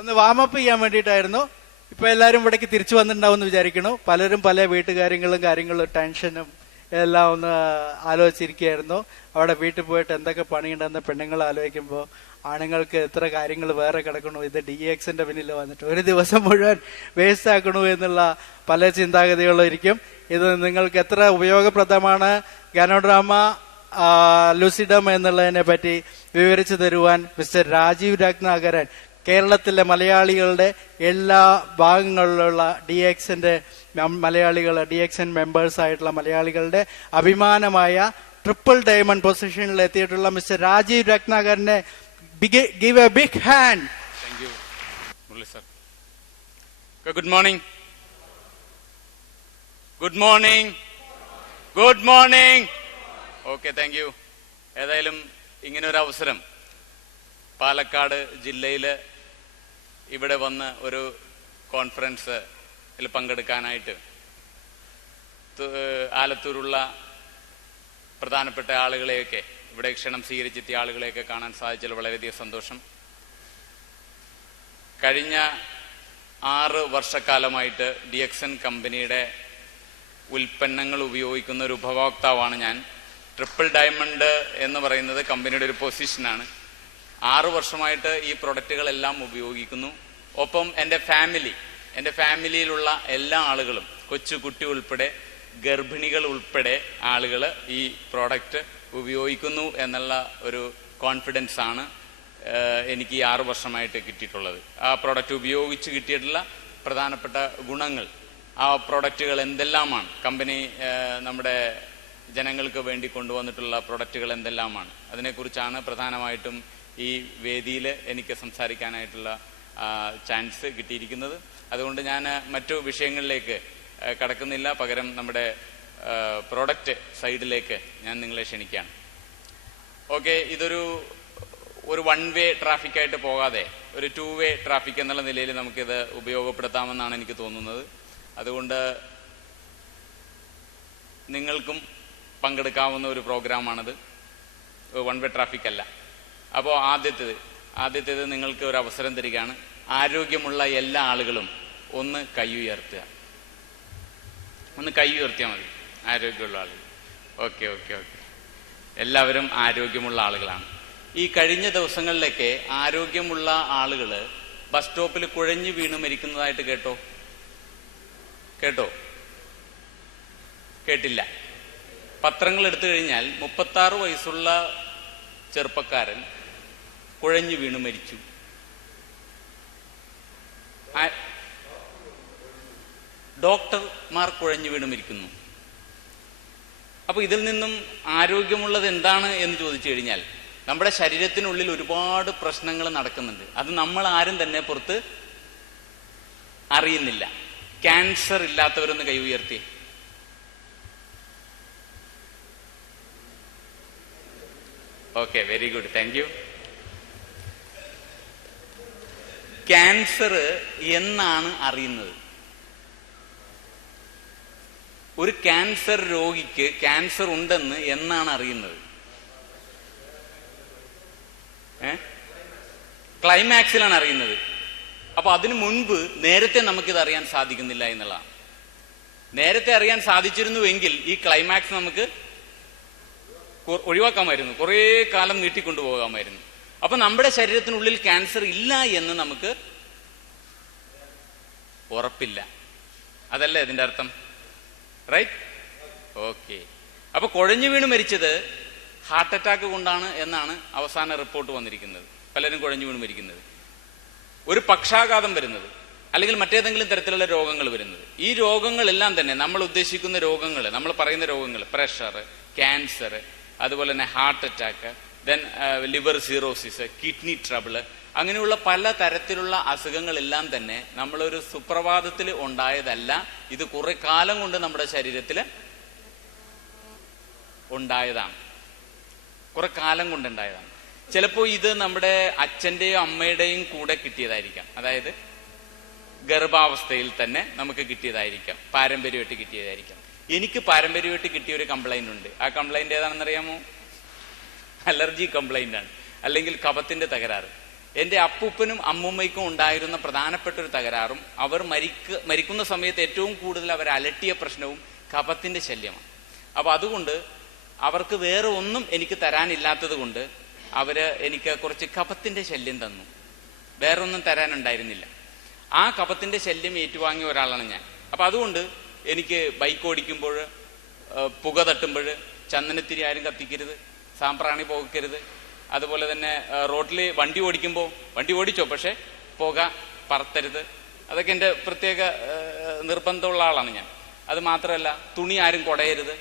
ഒന്ന് വാമപ്പ് ചെയ്യാൻ വേണ്ടിയിട്ടായിരുന്നു. ഇപ്പൊ എല്ലാവരും ഇവിടേക്ക് തിരിച്ചു വന്നിട്ടുണ്ടാവും എന്ന് വിചാരിക്കണു. പലരും പല വീട്ടുകാര്യങ്ങളും ടെൻഷനും എല്ലാം ഒന്ന് ആലോചിച്ചിരിക്കുകയായിരുന്നു. അവിടെ വീട്ടിൽ പോയിട്ട് എന്തൊക്കെ പണിയുണ്ടെന്ന് പെണ്ണുങ്ങൾ ആലോചിക്കുമ്പോൾ ആണുങ്ങൾക്ക് എത്ര കാര്യങ്ങൾ വേറെ കിടക്കണു. ഇത് DXന്റെ പിന്നിൽ വന്നിട്ട് ഒരു ദിവസം മുഴുവൻ വേസ്റ്റ് ആക്കണു എന്നുള്ള പല ചിന്താഗതികളും ഇരിക്കും. ഇത് നിങ്ങൾക്ക് എത്ര ഉപയോഗപ്രദമാണ്, ഗാനോഡ്രാമ ലൂസിഡം എന്നുള്ളതിനെ പറ്റി വിവരിച്ചു തരുവാൻ മിസ്റ്റർ രാജീവ് രത്നാകരൻ കേരളത്തിലെ മലയാളികളുടെ എല്ലാ ഭാഗങ്ങളിലുള്ള DXന്റെ മലയാളികൾ, DXN മെമ്പേഴ്സ് ആയിട്ടുള്ള മലയാളികളുടെ അഭിമാനമായ ട്രിപ്പിൾ ഡയമണ്ട് പൊസിഷനിൽ എത്തിയിട്ടുള്ള മിസ്റ്റർ രാജീവ് രത്നാകരനെ give a big hand. Thank you, Murli sir. Good morning. Good morning. Good morning. Okay, thank you. ഏതായാലും ഇങ്ങനൊരു അവസരം പാലക്കാട് ജില്ലയിൽ ഇവിടെ വന്ന് ഒരു കോൺഫറൻസിൽ പങ്കെടുക്കാനായിട്ട് ആലത്തൂരുള്ള പ്രധാനപ്പെട്ട ആളുകളെയൊക്കെ ഇവിടെ ക്ഷണം സ്വീകരിച്ചെത്തിയ ആളുകളെയൊക്കെ കാണാൻ സാധിച്ചതിൽ വളരെയധികം സന്തോഷം. കഴിഞ്ഞ 6 വർഷക്കാലമായിട്ട് DXN കമ്പനിയുടെ ഉൽപ്പന്നങ്ങൾ ഉപയോഗിക്കുന്ന ഒരു ഉപഭോക്താവാണ് ഞാൻ. ട്രിപ്പിൾ ഡയമണ്ട് എന്ന് പറയുന്നത് കമ്പനിയുടെ ഒരു പൊസിഷനാണ്. 6 വർഷമായിട്ട് ഈ പ്രൊഡക്റ്റുകളെല്ലാം ഉപയോഗിക്കുന്നു. ഒപ്പം എൻ്റെ ഫാമിലിയിലുള്ള എല്ലാ ആളുകളും, കൊച്ചുകുട്ടി ഉൾപ്പെടെ, ഗർഭിണികൾ ഉൾപ്പെടെ ആളുകൾ ഈ പ്രോഡക്റ്റ് ഉപയോഗിക്കുന്നു എന്നുള്ള ഒരു കോൺഫിഡൻസ് ആണ് എനിക്ക് ഈ 6 വർഷമായിട്ട് കിട്ടിയിട്ടുള്ളത്. ആ പ്രോഡക്റ്റ് ഉപയോഗിച്ച് കിട്ടിയിട്ടുള്ള പ്രധാനപ്പെട്ട ഗുണങ്ങൾ, ആ പ്രോഡക്റ്റുകൾ എന്തെല്ലാമാണ്, കമ്പനി നമ്മുടെ ജനങ്ങൾക്ക് വേണ്ടി കൊണ്ടുവന്നിട്ടുള്ള പ്രൊഡക്റ്റുകൾ എന്തെല്ലാമാണ്, അതിനെക്കുറിച്ചാണ് പ്രധാനമായിട്ടും ഈ വേദിയിൽ എനിക്ക് സംസാരിക്കാനായിട്ടുള്ള ചാൻസ് കിട്ടിയിരിക്കുന്നത്. അതുകൊണ്ട് ഞാൻ മറ്റു വിഷയങ്ങളിലേക്ക് കടക്കുന്നില്ല, പകരം നമ്മുടെ പ്രോഡക്റ്റ് സൈഡിലേക്ക് ഞാൻ നിങ്ങളെ ക്ഷണിക്കുകയാണ്. ഓക്കെ, ഇതൊരു 1 വേ ട്രാഫിക്കായിട്ട് പോകാതെ ഒരു 2 വേ ട്രാഫിക് എന്നുള്ള നിലയിൽ നമുക്കിത് ഉപയോഗപ്പെടുത്താമെന്നാണ് എനിക്ക് തോന്നുന്നത്. അതുകൊണ്ട് നിങ്ങൾക്കും പങ്കെടുക്കാവുന്ന ഒരു പ്രോഗ്രാമാണിത്. 1 വേ ട്രാഫിക് അല്ല. അപ്പോൾ ആദ്യത്തേത് നിങ്ങൾക്ക് ഒരു അവസരം തരികയാണ്. ആരോഗ്യമുള്ള എല്ലാ ആളുകളും ഒന്ന് കൈ ഉയർത്തിയാൽ മതി. ആരോഗ്യമുള്ള ആളുകൾ. ഓക്കെ, എല്ലാവരും ആരോഗ്യമുള്ള ആളുകളാണ്. ഈ കഴിഞ്ഞ ദിവസങ്ങളിലൊക്കെ ആരോഗ്യമുള്ള ആളുകൾ ബസ് സ്റ്റോപ്പിൽ കുഴഞ്ഞു വീണ് മരിക്കുന്നതായിട്ട് കേട്ടില്ല? പത്രങ്ങൾ എടുത്തു കഴിഞ്ഞാൽ 36 വയസ്സുള്ള ചെറുപ്പക്കാരൻ കുഴഞ്ഞു വീണ് മരിച്ചു. ഡോക്ടർമാർ കുഴഞ്ഞു വീണ് മരിക്കുന്നു. അപ്പൊ ഇതിൽ നിന്നും ആരോഗ്യമുള്ളത് എന്താണ് എന്ന് ചോദിച്ചു കഴിഞ്ഞാൽ, നമ്മുടെ ശരീരത്തിനുള്ളിൽ ഒരുപാട് പ്രശ്നങ്ങൾ നടക്കുന്നുണ്ട്. അത് നമ്മൾ ആരും തന്നെ പുറത്ത് അറിയുന്നില്ല. ക്യാൻസർ ഇല്ലാത്തവരൊന്ന് കൈ ഉയർത്തി. Okay, very good, thank you. Cancer എന്നാണ് അറിയുന്നത്? ഒരു ക്യാൻസർ രോഗിക്ക് ക്യാൻസർ ഉണ്ടെന്ന് എന്നാണ് അറിയുന്നത്? ക്ലൈമാക്സിലാണ് അറിയുന്നത്. അപ്പൊ അതിനു മുൻപ് നേരത്തെ നമുക്കിത് അറിയാൻ സാധിക്കുന്നില്ല എന്നുള്ളതാണ്. നേരത്തെ അറിയാൻ സാധിച്ചിരുന്നുവെങ്കിൽ ഈ ക്ലൈമാക്സ് നമുക്ക് ഒഴിവാക്കാമായിരുന്നു, കുറേ കാലം നീട്ടിക്കൊണ്ടുപോകാമായിരുന്നു. അപ്പൊ നമ്മുടെ ശരീരത്തിനുള്ളിൽ ക്യാൻസർ ഇല്ല എന്ന് നമുക്ക് ഉറപ്പില്ല. അതല്ലേ ഇതിന്റെ അർത്ഥം? റൈറ്റ്? ഓക്കെ. അപ്പൊ കുഴഞ്ഞു വീണ് മരിച്ചത് ഹാർട്ട് അറ്റാക്ക് കൊണ്ടാണ് എന്നാണ് അവസാന റിപ്പോർട്ട് വന്നിരിക്കുന്നത്. പലരും കുഴഞ്ഞു വീണ് മരിക്കുന്നത്, ഒരു പക്ഷാഘാതം വരുന്നത്, അല്ലെങ്കിൽ മറ്റേതെങ്കിലും തരത്തിലുള്ള രോഗങ്ങൾ വരുന്നത്. ഈ രോഗങ്ങളെല്ലാം തന്നെ നമ്മൾ ഉദ്ദേശിക്കുന്ന രോഗങ്ങൾ, നമ്മൾ പറയുന്ന രോഗങ്ങൾ, പ്രഷർ, ക്യാൻസർ, അതുപോലെ തന്നെ heart attack, then liver cirrhosis, kidney trouble, അങ്ങനെയുള്ള പല തരത്തിലുള്ള അസുഖങ്ങളെല്ലാം തന്നെ നമ്മളൊരു സുപ്രഭാതത്തിൽ ഉണ്ടായതല്ല. ഇത് കുറെ കാലം കൊണ്ട് നമ്മുടെ ശരീരത്തിൽ ഉണ്ടായതാണ്. കുറെ കാലം കൊണ്ടുണ്ടായതാണ്. ചിലപ്പോൾ ഇത് നമ്മുടെ അച്ഛന്റെയും അമ്മയുടെയും കൂടെ കിട്ടിയതായിരിക്കാം. അതായത് ഗർഭാവസ്ഥയിൽ തന്നെ നമുക്ക് കിട്ടിയതായിരിക്കാം, പാരമ്പര്യമായിട്ട് കിട്ടിയതായിരിക്കാം. എനിക്ക് പാരമ്പര്യമായിട്ട് കിട്ടിയ ഒരു കംപ്ലൈന്റ് ഉണ്ട്. ആ കംപ്ലൈന്റ് ഏതാണെന്ന് അറിയാമോ? അലർജി കംപ്ലൈന്റ് ആണ്, അല്ലെങ്കിൽ കഫത്തിന്റെ തകരാറ്. എന്റെ അപ്പൂപ്പനും അമ്മൂമ്മയ്ക്കും ഉണ്ടായിരുന്ന പ്രധാനപ്പെട്ട ഒരു തകരാറും അവർ മരിക്കുന്ന സമയത്ത് ഏറ്റവും കൂടുതൽ അവർ അലട്ടിയ പ്രശ്നവും കഫത്തിന്റെ ശല്യമാണ്. അപ്പൊ അതുകൊണ്ട് അവർക്ക് വേറെ ഒന്നും എനിക്ക് തരാനില്ലാത്തത് കൊണ്ട് അവര് എനിക്ക് കുറച്ച് കഫത്തിന്റെ ശല്യം തന്നു. വേറൊന്നും തരാനുണ്ടായിരുന്നില്ല. ആ കഫത്തിന്റെ ശല്യം ഏറ്റുവാങ്ങിയ ഒരാളാണ് ഞാൻ. അപ്പൊ അതുകൊണ്ട് എനിക്ക് ബൈക്ക് ഓടിക്കുമ്പോൾ, പുക തട്ടുമ്പോൾ ചന്ദനത്തിരി ആരും കത്തിക്കരുത്, സാമ്പ്രാണി പോകരുത്. അതുപോലെ തന്നെ റോഡിൽ വണ്ടി ഓടിക്കുമ്പോൾ, വണ്ടി ഓടിച്ചോ പക്ഷെ പുക പറത്തരുത്. അതൊക്കെ എൻ്റെ പ്രത്യേക നിർബന്ധമുള്ള ആളാണ് ഞാൻ. അത് മാത്രമല്ല, തുണി ആരും കുടയരുത്,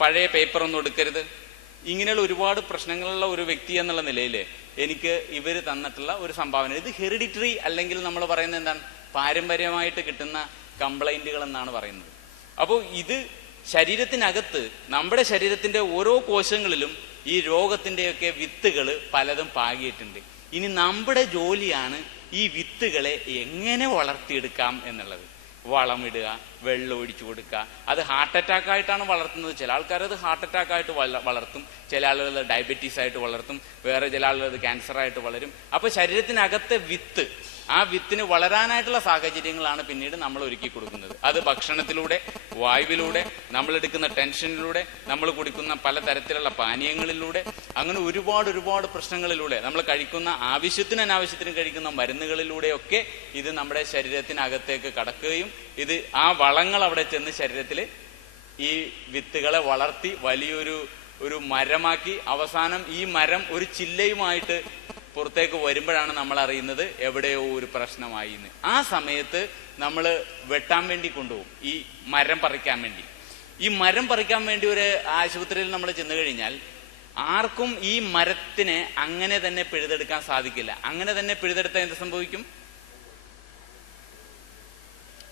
പഴയ പേപ്പറൊന്നും എടുക്കരുത്. ഇങ്ങനെയുള്ള ഒരുപാട് പ്രശ്നങ്ങളുള്ള ഒരു വ്യക്തി എന്നുള്ള നിലയിൽ എനിക്ക് ഇവർ തന്നിട്ടുള്ള ഒരു സംഭാവന, ഇത് ഹെറിഡിറ്ററി അല്ലെങ്കിൽ നമ്മൾ പറയുന്നത് എന്താണ്, പാരമ്പര്യമായിട്ട് കിട്ടുന്ന കംപ്ലൈന്റുകൾ എന്നാണ് പറയുന്നത്. അപ്പോൾ ഇത് ശരീരത്തിനകത്ത്, നമ്മുടെ ശരീരത്തിന്റെ ഓരോ കോശങ്ങളിലും ഈ രോഗത്തിന്റെയൊക്കെ വിത്തുകൾ പലതും പാകിയിട്ടുണ്ട്. ഇനി നമ്മുടെ ജോലിയാണ് ഈ വിത്തുകളെ എങ്ങനെ വളർത്തിയെടുക്കാം എന്നുള്ളത്. വളമിടുക, വെള്ളം ഒഴിച്ചു കൊടുക്കുക. അത് ഹാർട്ട് അറ്റാക്ക് ആയിട്ടാണ് വളർത്തുന്നത്. ചില ആൾക്കാർ അത് ഹാർട്ട് അറ്റാക്ക് ആയിട്ട് വളർത്തും, ചില ആളുകൾ ഡയബറ്റീസ് ആയിട്ട് വളർത്തും, വേറെ ചില ആളുകൾ അത് ക്യാൻസർ ആയിട്ട് വളരും. അപ്പൊ ശരീരത്തിനകത്തെ വിത്ത്, ആ ആ വിത്തിന് വളരാനായിട്ടുള്ള സാഹചര്യങ്ങളാണ് പിന്നീട് നമ്മൾ ഒരുക്കി കൊടുക്കുന്നത്. അത് ഭക്ഷണത്തിലൂടെ, വായുവിലൂടെ, നമ്മൾ എടുക്കുന്ന ടെൻഷനിലൂടെ, നമ്മൾ കുടിക്കുന്ന പലതരത്തിലുള്ള പാനീയങ്ങളിലൂടെ, അങ്ങനെ ഒരുപാട് പ്രശ്നങ്ങളിലൂടെ, നമ്മൾ കഴിക്കുന്ന ആവശ്യത്തിനും അനാവശ്യത്തിനും കഴിക്കുന്ന മരുന്നുകളിലൂടെയൊക്കെ ഇത് നമ്മുടെ ശരീരത്തിനകത്തേക്ക് കടക്കുകയും ഇത് ആ വളങ്ങൾ അവിടെ ചെന്ന് ശരീരത്തിൽ ഈ വിത്തുകളെ വളർത്തി വലിയൊരു മരമാക്കി അവസാനം ഈ മരം ഒരു ചില്ലയുമായിട്ട് പുറത്തേക്ക് വരുമ്പോഴാണ് നമ്മൾ അറിയുന്നത് എവിടെയോ ഒരു പ്രശ്നമായി എന്ന്. ആ സമയത്ത് നമ്മൾ വെട്ടാൻ വേണ്ടി കൊണ്ടുപോകും ഈ മരം പറിക്കാൻ വേണ്ടി. ഈ മരം പറിക്കാൻ വേണ്ടി ഒരു ആശുപത്രിയിൽ നമ്മൾ ചെന്ന് കഴിഞ്ഞാൽ ആർക്കും ഈ മരത്തിനെ അങ്ങനെ തന്നെ പിഴുതെടുക്കാൻ സാധിക്കില്ല. അങ്ങനെ തന്നെ പിഴുതെടുത്താൽ എന്ത് സംഭവിക്കും?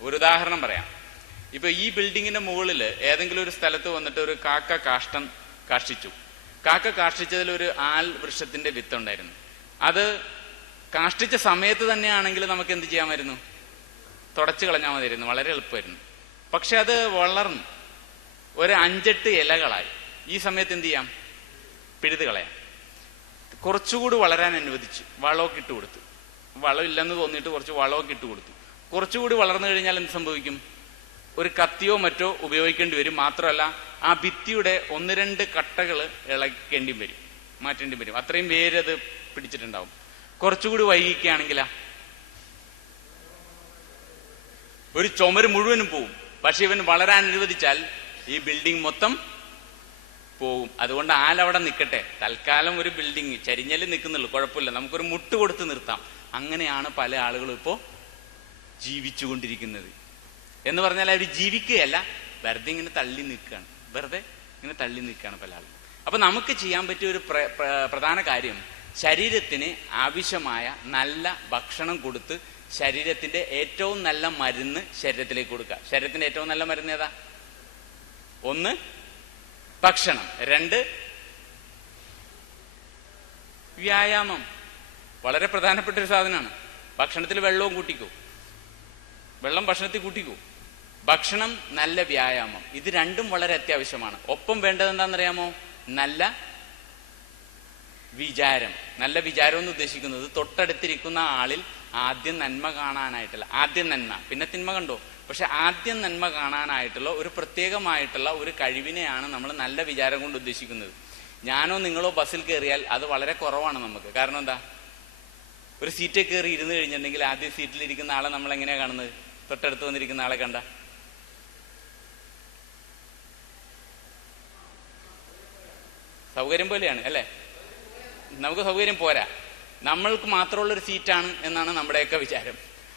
ഒരു ഉദാഹരണം പറയാം. ഇപ്പൊ ഈ ബിൽഡിങ്ങിന്റെ മുകളിൽ ഏതെങ്കിലും ഒരു സ്ഥലത്ത് വന്നിട്ട് ഒരു കാക്ക കാഷ്ടിച്ചു. കാക്ക കാഷ്ടിച്ചതിൽ ഒരു ആൽ വൃക്ഷത്തിന്റെ വിത്തുണ്ടായിരുന്നു. അത് കാഷ്ടിച്ച സമയത്ത് തന്നെയാണെങ്കിൽ നമുക്ക് എന്ത് ചെയ്യാമായിരുന്നു? തുടച്ചു കളഞ്ഞാൽ മതിയായിരുന്നു, വളരെ എളുപ്പമായിരുന്നു. പക്ഷെ അത് വളർന്നു ഒരു 5-8 ഇലകളായി. ഈ സമയത്ത് എന്ത് ചെയ്യാം? പിഴുത് കളയാം. കുറച്ചുകൂടി വളരാൻ അനുവദിച്ചു, വളമൊക്കെ ഇട്ട് കൊടുത്തു. വളമില്ലെന്ന് തോന്നിയിട്ട് കുറച്ച് വളമൊക്കെ ഇട്ട് കൊടുത്തു. കുറച്ചുകൂടി വളർന്നു കഴിഞ്ഞാൽ എന്ത് സംഭവിക്കും? ഒരു കത്തിയോ മറ്റോ ഉപയോഗിക്കേണ്ടി വരും. മാത്രമല്ല ആ ഭിത്തിയുടെ 1-2 കട്ടകൾ ഇളക്കേണ്ടി വരും, മാറ്റേണ്ടി വരും. അത്രയും വേരത് പിടിച്ചിട്ടുണ്ടാവും. കുറച്ചുകൂടി വൈകിക്കുകയാണെങ്കിലാ ഒരു ചുമര് മുഴുവനും പോവും. പക്ഷെ ഇവൻ വളരാൻ അനുവദിച്ചാൽ ഈ ബിൽഡിംഗ് മൊത്തം പോവും. അതുകൊണ്ട് ആലവിടെ നിൽക്കട്ടെ, തൽക്കാലം ഒരു ബിൽഡിംഗ് ചരിഞ്ഞല് നിൽക്കുന്നുള്ളൂ, കുഴപ്പമില്ല, നമുക്കൊരു മുട്ട് കൊടുത്ത് നിർത്താം. അങ്ങനെയാണ് പല ആളുകളും ഇപ്പോ ജീവിച്ചുകൊണ്ടിരിക്കുന്നത്. എന്ന് പറഞ്ഞാൽ അവർ ജീവിക്കുകയല്ല, വെറുതെ ഇങ്ങനെ തള്ളി നിൽക്കുകയാണ്, വെറുതെ ഇങ്ങനെ തള്ളി നിൽക്കുകയാണ് പല ആളുകളും. അപ്പൊ നമുക്ക് ചെയ്യാൻ പറ്റിയ ഒരു പ്രധാന കാര്യം ശരീരത്തിന് ആവശ്യമായ നല്ല ഭക്ഷണം കൊടുത്ത് ശരീരത്തിന്റെ ഏറ്റവും നല്ല മരുന്ന് ശരീരത്തിലേക്ക് കൊടുക്കുക. ശരീരത്തിന്റെ ഏറ്റവും നല്ല മരുന്ന് ഏതാ? 1 ഭക്ഷണം, 2 വ്യായാമം. വളരെ പ്രധാനപ്പെട്ട ഒരു സാധനമാണ്. ഭക്ഷണത്തിൽ വെള്ളവും കൂട്ടിക്കൂ, വെള്ളം ഭക്ഷണത്തിൽ കൂട്ടിക്കൂ. ഭക്ഷണം, നല്ല വ്യായാമം, ഇത് രണ്ടും വളരെ അത്യാവശ്യമാണ്. ഒപ്പം വേണ്ടത് എന്താണെന്നറിയാമോ? നല്ല വിചാരം. നല്ല വിചാരം എന്ന് ഉദ്ദേശിക്കുന്നത് തൊട്ടടുത്തിരിക്കുന്ന ആളിൽ ആദ്യം നന്മ കാണാനായിട്ടല്ല, ആദ്യം നന്മ പിന്നെ തിന്മ കണ്ടോ, പക്ഷെ ആദ്യം നന്മ കാണാനായിട്ടുള്ള ഒരു പ്രത്യേകമായിട്ടുള്ള ഒരു കഴിവിനെയാണ് നമ്മൾ നല്ല വിചാരം കൊണ്ട് ഉദ്ദേശിക്കുന്നത്. ഞാനോ നിങ്ങളോ ബസ്സിൽ കയറിയാൽ അത് വളരെ കുറവാണ് നമുക്ക്. കാരണം എന്താ? ഒരു സീറ്റിൽ കയറി ഇരുന്ന് കഴിഞ്ഞിട്ടുണ്ടെങ്കിൽ ആദ്യം സീറ്റിലിരിക്കുന്ന ആളെ നമ്മൾ എങ്ങനെയാ കാണുന്നത്? തൊട്ടടുത്ത് വന്നിരിക്കുന്ന ആളെ കണ്ട സൗകര്യം പോലെയാണ് അല്ലേ? നമുക്ക് സൗകര്യം പോരാ, നമ്മൾക്ക് മാത്രമുള്ളൊരു സീറ്റാണ് എന്നാണ് നമ്മുടെയൊക്കെ വിചാരം.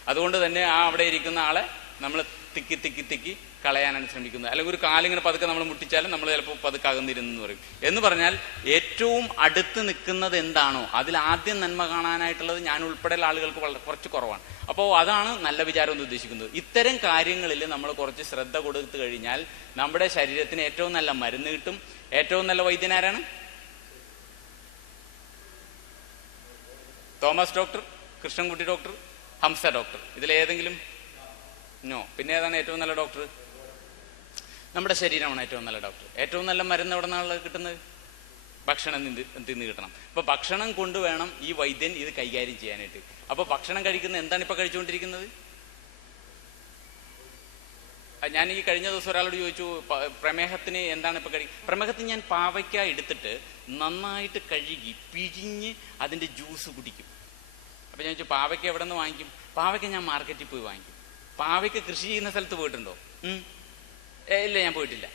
അതുകൊണ്ട് തന്നെ അവിടെ ഇരിക്കുന്ന ആളെ നമ്മൾ തിക്കി കളയാനാണ് ശ്രമിക്കുന്നത്. അല്ലെങ്കിൽ ഒരു കാലിങ്ങനെ പതുക്കെ നമ്മൾ മുട്ടിച്ചാലും നമ്മൾ ചിലപ്പോൾ പതുക്കെ അകന്നിരുന്നു പറയും. എന്ന് പറഞ്ഞാൽ ഏറ്റവും അടുത്ത് നിൽക്കുന്നത് എന്താണോ അതിൽ ആദ്യം നന്മ കാണാനായിട്ടുള്ളത് ഞാൻ ഉൾപ്പെടെയുള്ള ആളുകൾക്ക് കുറച്ച് കുറവാണ്. അപ്പോൾ അതാണ് നല്ല വിചാരം എന്ന് ഉദ്ദേശിക്കുന്നത്. ഇത്തരം കാര്യങ്ങളിൽ നമ്മൾ കുറച്ച് ശ്രദ്ധ കൊടുത്തു കഴിഞ്ഞാൽ നമ്മുടെ ശരീരത്തിന് ഏറ്റവും നല്ല മരുന്ന് കിട്ടും. ഏറ്റവും നല്ല വൈദ്യനാരാണ്? Thomas doctor, Krishnankutty doctor, Hamsa doctor. ഇതിലേതെങ്കിലും? നോ. പിന്നെ ഏതാണ് ഏറ്റവും നല്ല ഡോക്ടർ? നമ്മുടെ ശരീരമാണ് ഏറ്റവും നല്ല ഡോക്ടർ. ഏറ്റവും നല്ല മരുന്ന് എവിടെ നിന്നാണ് കിട്ടുന്നത്? ഭക്ഷണം തിന്ന് കിട്ടണം. അപ്പൊ ഭക്ഷണം കൊണ്ട് വേണം ഈ വൈദ്യൻ ഇത് കൈകാര്യം ചെയ്യാനായിട്ട്. അപ്പൊ ഭക്ഷണം കഴിക്കുന്ന എന്താണ് ഇപ്പൊ കഴിച്ചുകൊണ്ടിരിക്കുന്നത്? ഞാൻ ഈ കഴിഞ്ഞ ദിവസം ഒരാളോട് ചോദിച്ചു, പ്രമേഹത്തിന് എന്താണ് ഇപ്പൊ പ്രമേഹത്തിന് ഞാൻ പാവയ്ക്ക എടുത്തിട്ട് നന്നായിട്ട് കഴുകി പിഴിഞ്ഞ് അതിന്റെ ജ്യൂസ് കുടിക്കും. അപ്പൊ ഞാൻ ചോദിച്ചു, പാവയ്ക്ക എവിടെ നിന്ന് വാങ്ങിക്കും? പാവയ്ക്ക ഞാൻ മാർക്കറ്റിൽ പോയി വാങ്ങിക്കും. പാവയ്ക്ക കൃഷി ചെയ്യുന്ന സ്ഥലത്ത് പോയിട്ടുണ്ടോ? ഇല്ല, ഞാൻ പോയിട്ടില്ല.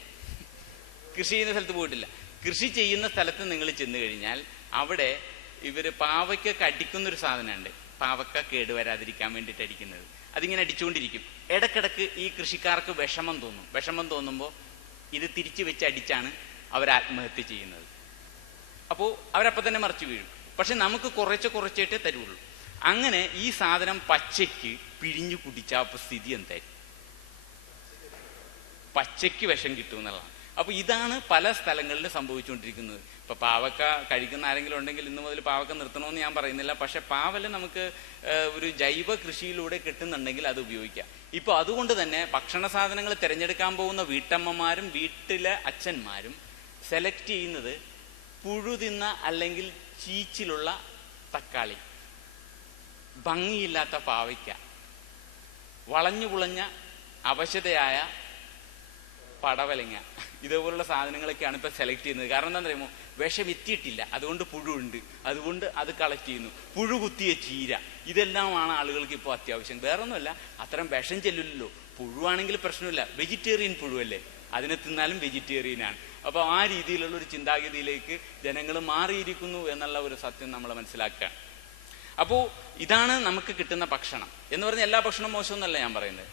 കൃഷി ചെയ്യുന്ന സ്ഥലത്ത് പോയിട്ടില്ല. കൃഷി ചെയ്യുന്ന സ്ഥലത്ത് നിങ്ങൾ ചെന്ന് കഴിഞ്ഞാൽ അവിടെ ഇവര് പാവയ്ക്കൊക്കെ അടിക്കുന്നൊരു സാധനമുണ്ട്. പാവയ്ക്ക കേടുവരാതിരിക്കാൻ വേണ്ടിയിട്ട് അടിക്കുന്നത്. അതിങ്ങനെ അടിച്ചുകൊണ്ടിരിക്കും. ഇടക്കിടക്ക് ഈ കൃഷിക്കാർക്ക് വിഷമം തോന്നും. വിഷമം തോന്നുമ്പോൾ ഇത് തിരിച്ചു വെച്ച് അടിച്ചാണ് അവർ ആത്മഹത്യ ചെയ്യുന്നത്. അപ്പോൾ അവരപ്പം തന്നെ മറിച്ചു വീഴും. പക്ഷെ നമുക്ക് കുറച്ചായിട്ടേ തരുള്ളൂ. അങ്ങനെ ഈ സാധനം പച്ചയ്ക്ക് പിഴിഞ്ഞു കുടിച്ചാൽ അപ്പൊ സ്ഥിതി എന്തായിരിക്കും? പച്ചയ്ക്ക് വിഷം കിട്ടും എന്നുള്ളതാണ്. അപ്പൊ ഇതാണ് പല സ്ഥലങ്ങളിലും സംഭവിച്ചുകൊണ്ടിരിക്കുന്നത്. ഇപ്പൊ പാവക്ക കഴിക്കുന്ന ആരെങ്കിലും ഉണ്ടെങ്കിൽ ഇന്ന് മുതൽ പാവക്ക നിർത്തണമെന്ന് ഞാൻ പറയുന്നില്ല. പക്ഷെ പാവല് നമുക്ക് ഒരു ജൈവ കൃഷിയിലൂടെ കിട്ടുന്നുണ്ടെങ്കിൽ അത് ഉപയോഗിക്കാം. ഇപ്പൊ അതുകൊണ്ട് തന്നെ ഭക്ഷണ സാധനങ്ങൾ തിരഞ്ഞെടുക്കാൻ പോകുന്ന വീട്ടമ്മമാരും വീട്ടിലെ അച്ഛന്മാരും സെലക്ട് ചെയ്യുന്നത് പുഴു തിന്ന അല്ലെങ്കിൽ ചീച്ചിലുള്ള തക്കാളി, ഭംഗിയില്ലാത്ത പാവയ്ക്ക, വളഞ്ഞു പുളഞ്ഞ അവശതയായ പടവലങ്ങ, ഇതേപോലുള്ള സാധനങ്ങളൊക്കെയാണ് ഇപ്പൊ സെലക്ട് ചെയ്യുന്നത്. കാരണം എന്താ പറയുമോ, വിഷം എത്തിയിട്ടില്ല, അതുകൊണ്ട് പുഴുണ്ട്, അതുകൊണ്ട് അത് കളക്ട് ചെയ്യുന്നു. പുഴു കുത്തിയ ചീര, ഇതെല്ലാമാണ് ആളുകൾക്ക് ഇപ്പോൾ അത്യാവശ്യം. വേറൊന്നുമല്ല, അത്തരം വിഷം ചെല്ലില്ലല്ലോ. പുഴുവാണെങ്കിൽ പ്രശ്നമില്ല, വെജിറ്റേറിയൻ പുഴുവല്ലേ, അതിനെ തിന്നാലും വെജിറ്റേറിയനാണ്. അപ്പൊ ആ രീതിയിലുള്ള ഒരു ചിന്താഗതിയിലേക്ക് ജനങ്ങൾ മാറിയിരിക്കുന്നു എന്നുള്ള ഒരു സത്യം നമ്മൾ മനസ്സിലാക്കുക. അപ്പോൾ ഇതാണ് നമുക്ക് കിട്ടുന്ന ഭക്ഷണം എന്ന് പറഞ്ഞാൽ എല്ലാ ഭക്ഷണവും മോശമെന്നല്ല ഞാൻ പറയുന്നത്.